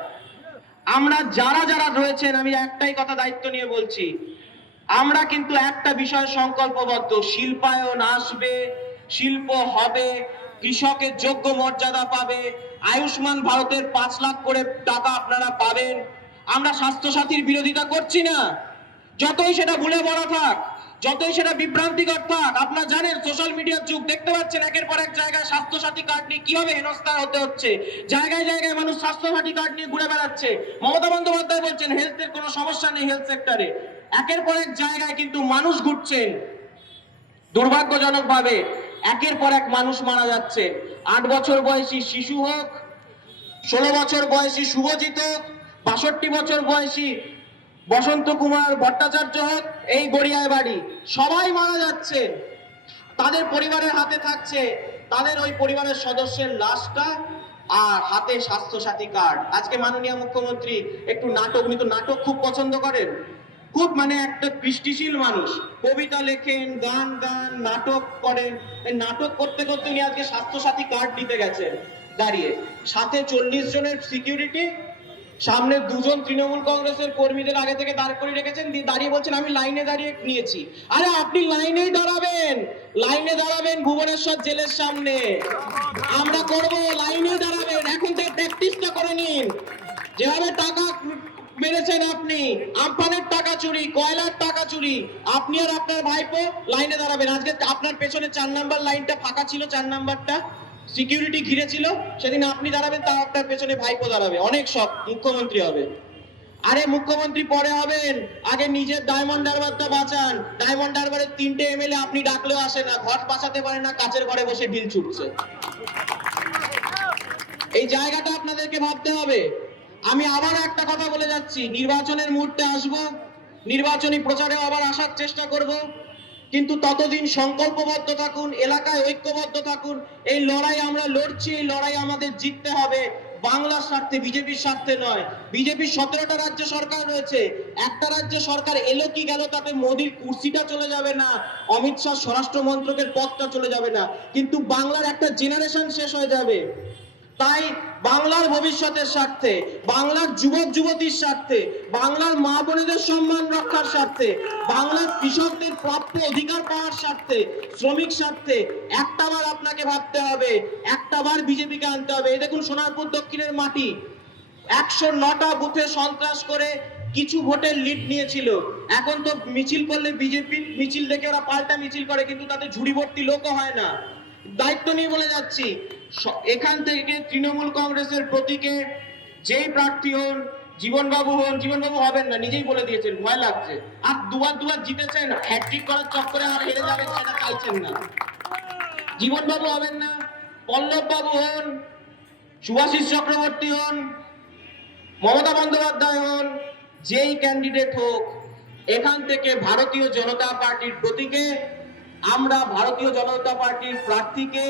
আমরা যারা যারা রয়েছেন, আমি একটাই কথা দায়িত্ব নিয়ে বলছি, আমরা কিন্তু একটা বিষয় সংকল্পবদ্ধ, শিল্পায়ন আসবে, শিল্প হবে, কৃষকের যোগ্য মর্যাদা পাবে, আয়ুষ্মান ভারতের 5 লাখ করে টাকা আপনারা পাবেন। আমরা স্বাস্থ্যসাথীর বিরোধিতা করছি না, যতই সেটা ভুলে বড় থাক, যতই সেটা বিভ্রান্তিকর থাক। আপনারা জানেন সোশ্যাল মিডিয়ার যুগ, দেখতে পাচ্ছেন একের পর এক জায়গায় স্বাস্থ্যসাথী কার্ড নিয়ে কিভাবে হেনস্থা হতে হচ্ছে। জায়গায় জায়গায় মানুষ স্বাস্থ্যসাথী কার্ড নিয়ে ঘুরে বেড়াচ্ছে। মমতা বন্দ্যোপাধ্যায় বলছেন হেলথের কোনো সমস্যা নেই হেলথ সেক্টরে। একের পর এক জায়গায় কিন্তু মানুষ ঘুরছেন। দুর্ভাগ্যজনক ভাবে একের পর এক মানুষ মারা যাচ্ছে। 8 বছর বয়সী শিশু হোক, 16 বছর বয়সী শুভজিৎ হোক, 62 বছর বয়সী বসন্ত কুমার ভট্টাচার্য হোক, এই গড়িয়ায় বাড়ি, সবাই মারা যাচ্ছে। তাদের পরিবারের হাতে থাকছে তাদের ওই পরিবারের সদস্যের লাশটা আর হাতে স্বাস্থ্যসাথী কার্ড। আজকে মাননীয় মুখ্যমন্ত্রী একটু নাটক, উনি তো নাটক খুব পছন্দ করেন, খুব মানে একটা কৃষ্টিশীল মানুষ, কবিতা লেখেন, গান গান, নাটক করেন। নাটক করতে করতে উনি আজকে স্বাস্থ্যসাথী কার্ড দিতে গেছেন দাঁড়িয়ে, সাথে 40 জনের সিকিউরিটি, সামনে 2 জন তৃণমূল কংগ্রেসের কর্মীদের আগে থেকে দাঁড় করে রেখেছেন, দাঁড়িয়ে বলছেন আমি লাইনে দাঁড়িয়ে নিয়েছি। আরে আপনি লাইনেই দাঁড়াবেন, লাইনে দাঁড়াবেন ভুবনেশ্বর জেলের সামনে, আমরা করব, লাইনেই দাঁড়াবেন। এখন থেকে প্র্যাকটিসটা করে নিন। যেভাবে টাকা মেরেছেন আপনি, আমফানের টাকা চুরি, কয়লার টাকা চুরি, শাশুড়ি, আপনি আর আপনার ভাইপো লাইনে দাঁড়াবেন। আজকে আপনার পেছনে 4 নাম্বার লাইনটা ফাঁকা ছিল, 4 নাম্বারটা সিকিউরিটি ঘিরে ছিল, সেদিন আপনি দাঁড়াবেন, তার আপনার পেছনে ভাইপো দাঁড়াবে। অনেক সব মুখ্যমন্ত্রী হবে। আরে মুখ্যমন্ত্রী পরে হবেন, আগে নিজের ডায়মন্ড হারবারটা বাঁচান। ডায়মন্ড হারবারের 3টে এমএলএ আপনি ডাকলেও আসে না, ঘট বাঁচাতে পারে না, কাচের ঘরে বসে ঢিল ছুটছে। এই জায়গাটা আপনাদেরকে ভাবতে হবে। আমি আবার একটা কথা বলে যাচ্ছি, নির্বাচনের মুহূর্তে আসব, নির্বাচনী প্রচারে আবার আসার চেষ্টা করব, কিন্তু ততদিন সংকল্পবদ্ধ থাকুন, এলাকায় ঐক্যবদ্ধ থাকুন। এই লড়াই আমরা লড়ছি, এই লড়াই আমাদের জিততে হবে বাংলার স্বার্থে, বিজেপির স্বার্থে নয়। বিজেপির 17টা রাজ্য সরকার রয়েছে, একটা রাজ্য সরকার এলো কি গেল তাতে মোদির কুর্সিটা চলে যাবে না, অমিত শাহ স্বরাষ্ট্র মন্ত্রকের পদটা চলে যাবে না, কিন্তু বাংলার একটা জেনারেশন শেষ হয়ে যাবে। তাই বাংলার ভবিষ্যতের স্বার্থে, বাংলার যুবক যুবতীর স্বার্থে, বাংলার মা বোনেদের সম্মান রক্ষার স্বার্থে, বাংলার কৃষকদের প্রাপ্য অধিকার পাওয়ার স্বার্থে, শ্রমিক স্বার্থে একটাবার আপনাকে ভাবতে হবে, একটাবার বিজেপিকে আনতে হবে। এই দেখুন সোনারপুর দক্ষিণের মাটি, 109টা বুথে সন্ত্রাস করে কিছু ভোটের লিড নিয়েছিল। এখন তো মিছিল করলে বিজেপি মিছিল দেখে ওরা পাল্টা মিছিল করে, কিন্তু তাতে ঝুড়ি ভর্তি লোকও হয় না। দায়িত্ব নিয়ে বলে যাচ্ছি, এখান থেকে তৃণমূল কংগ্রেসের প্রতীকে যেই প্রার্থী হন, জীবনবাবু হবেন না, নিজেই বলে দিয়েছেন, ভয় লাগছে। আর দুবার জিতেছেন, হ্যাট্রিক করার চক্করে আর হেরে যাবেন সেটা চাইছেন না। জীবনবাবু হবেন না, পল্লব বাবু হন, সুভাষিস চক্রবর্তী হন, মমতা বন্দ্যোপাধ্যায় হন, যেই ক্যান্ডিডেট হোক, এখান থেকে ভারতীয় জনতা পার্টির প্রতীকে আমরা ভারতীয় জনতা পার্টির প্রার্থীকে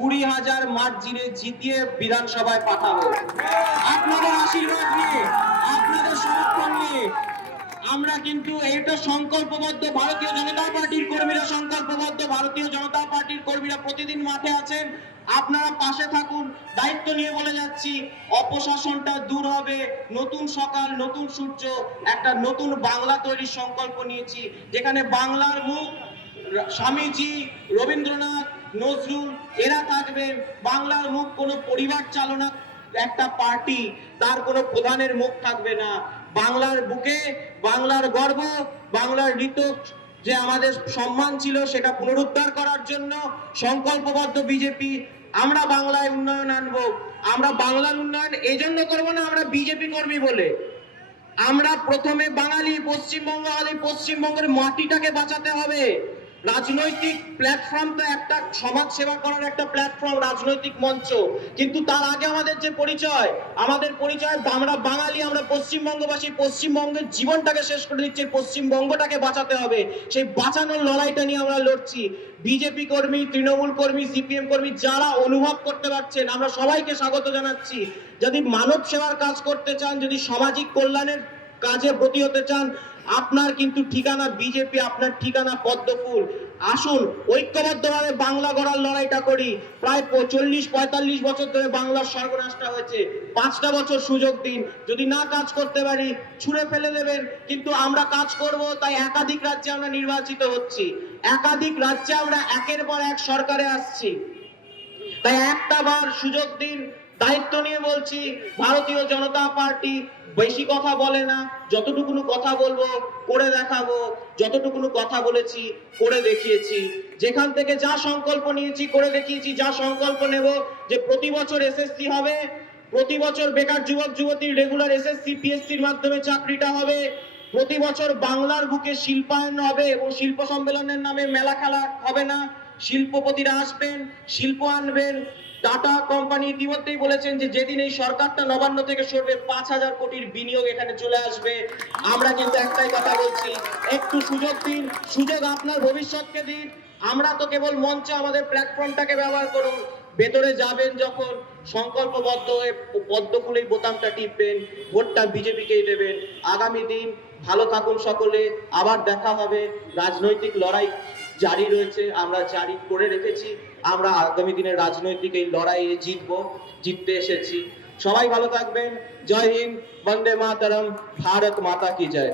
20,000 মার্জিনে জিতিয়ে বিধানসভায় পাঠাবো। আপনাদের আশীর্বাদ নিয়ে, আপনাদের সমর্থন নিয়ে আমরা কিন্তু এটা সংকল্পবদ্ধ, ভারতীয় জনতা পার্টির কর্মীরা সংকল্পবদ্ধ, ভারতীয় জনতা পার্টির কর্মীরা প্রতিদিন মাঠে আছেন। আপনারা পাশে থাকুন। দায়িত্ব নিয়ে বলে যাচ্ছি, অপশাসনটা দূর হবে, নতুন সকাল, নতুন সূর্য, একটা নতুন বাংলা তৈরির সংকল্প নিয়েছি, যেখানে বাংলার মুখ স্বামীজি, রবীন্দ্রনাথ, নজরুল এরা থাকবেন। বাংলার মুখ কোনো পরিবার চালনা একটা পার্টি, তার কোনো প্রধানের মুখ থাকবে না। বাংলার বুকে বাংলার গর্ব, বাংলার ঋত যে আমাদের সম্মান ছিল সেটা পুনরুদ্ধার করার জন্য সংকল্পবদ্ধ বিজেপি। আমরা বাংলায় উন্নয়ন আনবো। আমরা বাংলার উন্নয়ন এই জন্য করবো না আমরা বিজেপি কর্মী বলে, আমরা প্রথমে বাঙালি, পশ্চিমবঙ্গের মাটিটাকে বাঁচাতে হবে। রাজনৈতিক প্ল্যাটফর্ম তো একটা সমাজ সেবা করার একটা প্ল্যাটফর্ম, রাজনৈতিক মঞ্চ, কিন্তু তার আগে আমাদের যে পরিচয়, আমাদের পরিচয় আমরা বাঙালি, আমরা পশ্চিমবঙ্গবাসী। পশ্চিমবঙ্গের জীবনটাকে শেষ করে দিচ্ছে, পশ্চিমবঙ্গটাকে বাঁচাতে হবে। সেই বাঁচানোর লড়াইটা নিয়ে আমরা লড়ছি। বিজেপি কর্মী, তৃণমূল কর্মী, সিপিএম কর্মী যারা অনুভব করতে পারছেন, আমরা সবাইকে স্বাগত জানাচ্ছি। যদি মানব সেবার কাজ করতে চান, যদি সামাজিক কল্যাণের কাজে ব্রতী হতে চান, আপনার কিন্তু ঠিকানা বিজেপি, আপনার ঠিকানা পদ্মফুল। আসুন ঐক্যবদ্ধভাবে বাংলা গড়ার লড়াইটা করি। প্রায় 40-45 বছর ধরে বাংলার সর্বনাশটা হয়েছে, 5টা বছর সুযোগ দিন। যদি না কাজ করতে পারি ছুঁড়ে ফেলে দেবেন, কিন্তু আমরা কাজ করব। তাই একাধিক রাজ্যে আমরা নির্বাচিত হচ্ছি, একাধিক রাজ্যে আমরা একের পর এক সরকারে আসছি। তাই একটা বার সুযোগ দিন। দায়িত্ব নিয়ে বলছি, ভারতীয় জনতা পার্টি বেশি কথা বলে না, যতটুকুনো কথা বলবো করে দেখাবো, যতটুকুনো কথা বলেছি করে দেখিয়েছি, যেখান থেকে যা সংকল্প নিয়েছি করে দেখিয়েছি। যা সংকল্প নেব যে প্রতি বছর এসএসসি হবে, প্রতি বছর বেকার যুবক যুবতীর রেগুলার এসএসসি পিএসসির মাধ্যমে চাকরিটা হবে, প্রতি বছর বাংলার বুকে শিল্পায়ন হবে ও শিল্প সম্মেলনের নামে মেলা খেলা হবে না, শিল্পপতিরা আসবেন, শিল্প আনবেন। টাটা কোম্পানি ইতিমধ্যেই বলেছেন যে যেদিন এই সরকারটা নবান্ন থেকে সরবে 5,000 কোটির বিনিয়োগ এখানে চলে আসবে। আমরা কিন্তু একটাই কথা বলছি, একটু সুযোগ দিন, সুযোগ আপনার ভবিষ্যৎকে দিন। আমরা তো কেবল মঞ্চে আমাদের প্ল্যাটফর্মটাকে ব্যবহার করুন। ভেতরে যাবেন যখন, সংকল্পবদ্ধ হয়ে পদ্মফুলের বোতামটা টিপবেন, ভোটটা বিজেপিকেই দেবেন। আগামী দিন ভালো থাকুন সকলে, আবার দেখা হবে। রাজনৈতিক লড়াই জারি রয়েছে, আমরা জারি করে রেখেছি। আমরা আগামী দিনের রাজনৈতিক এই লড়াইয়ে জিততে এসেছি। সবাই ভালো থাকবেন। জয় হিন্দ, বন্দে মাতরম, ভারত মাতা কি জয়।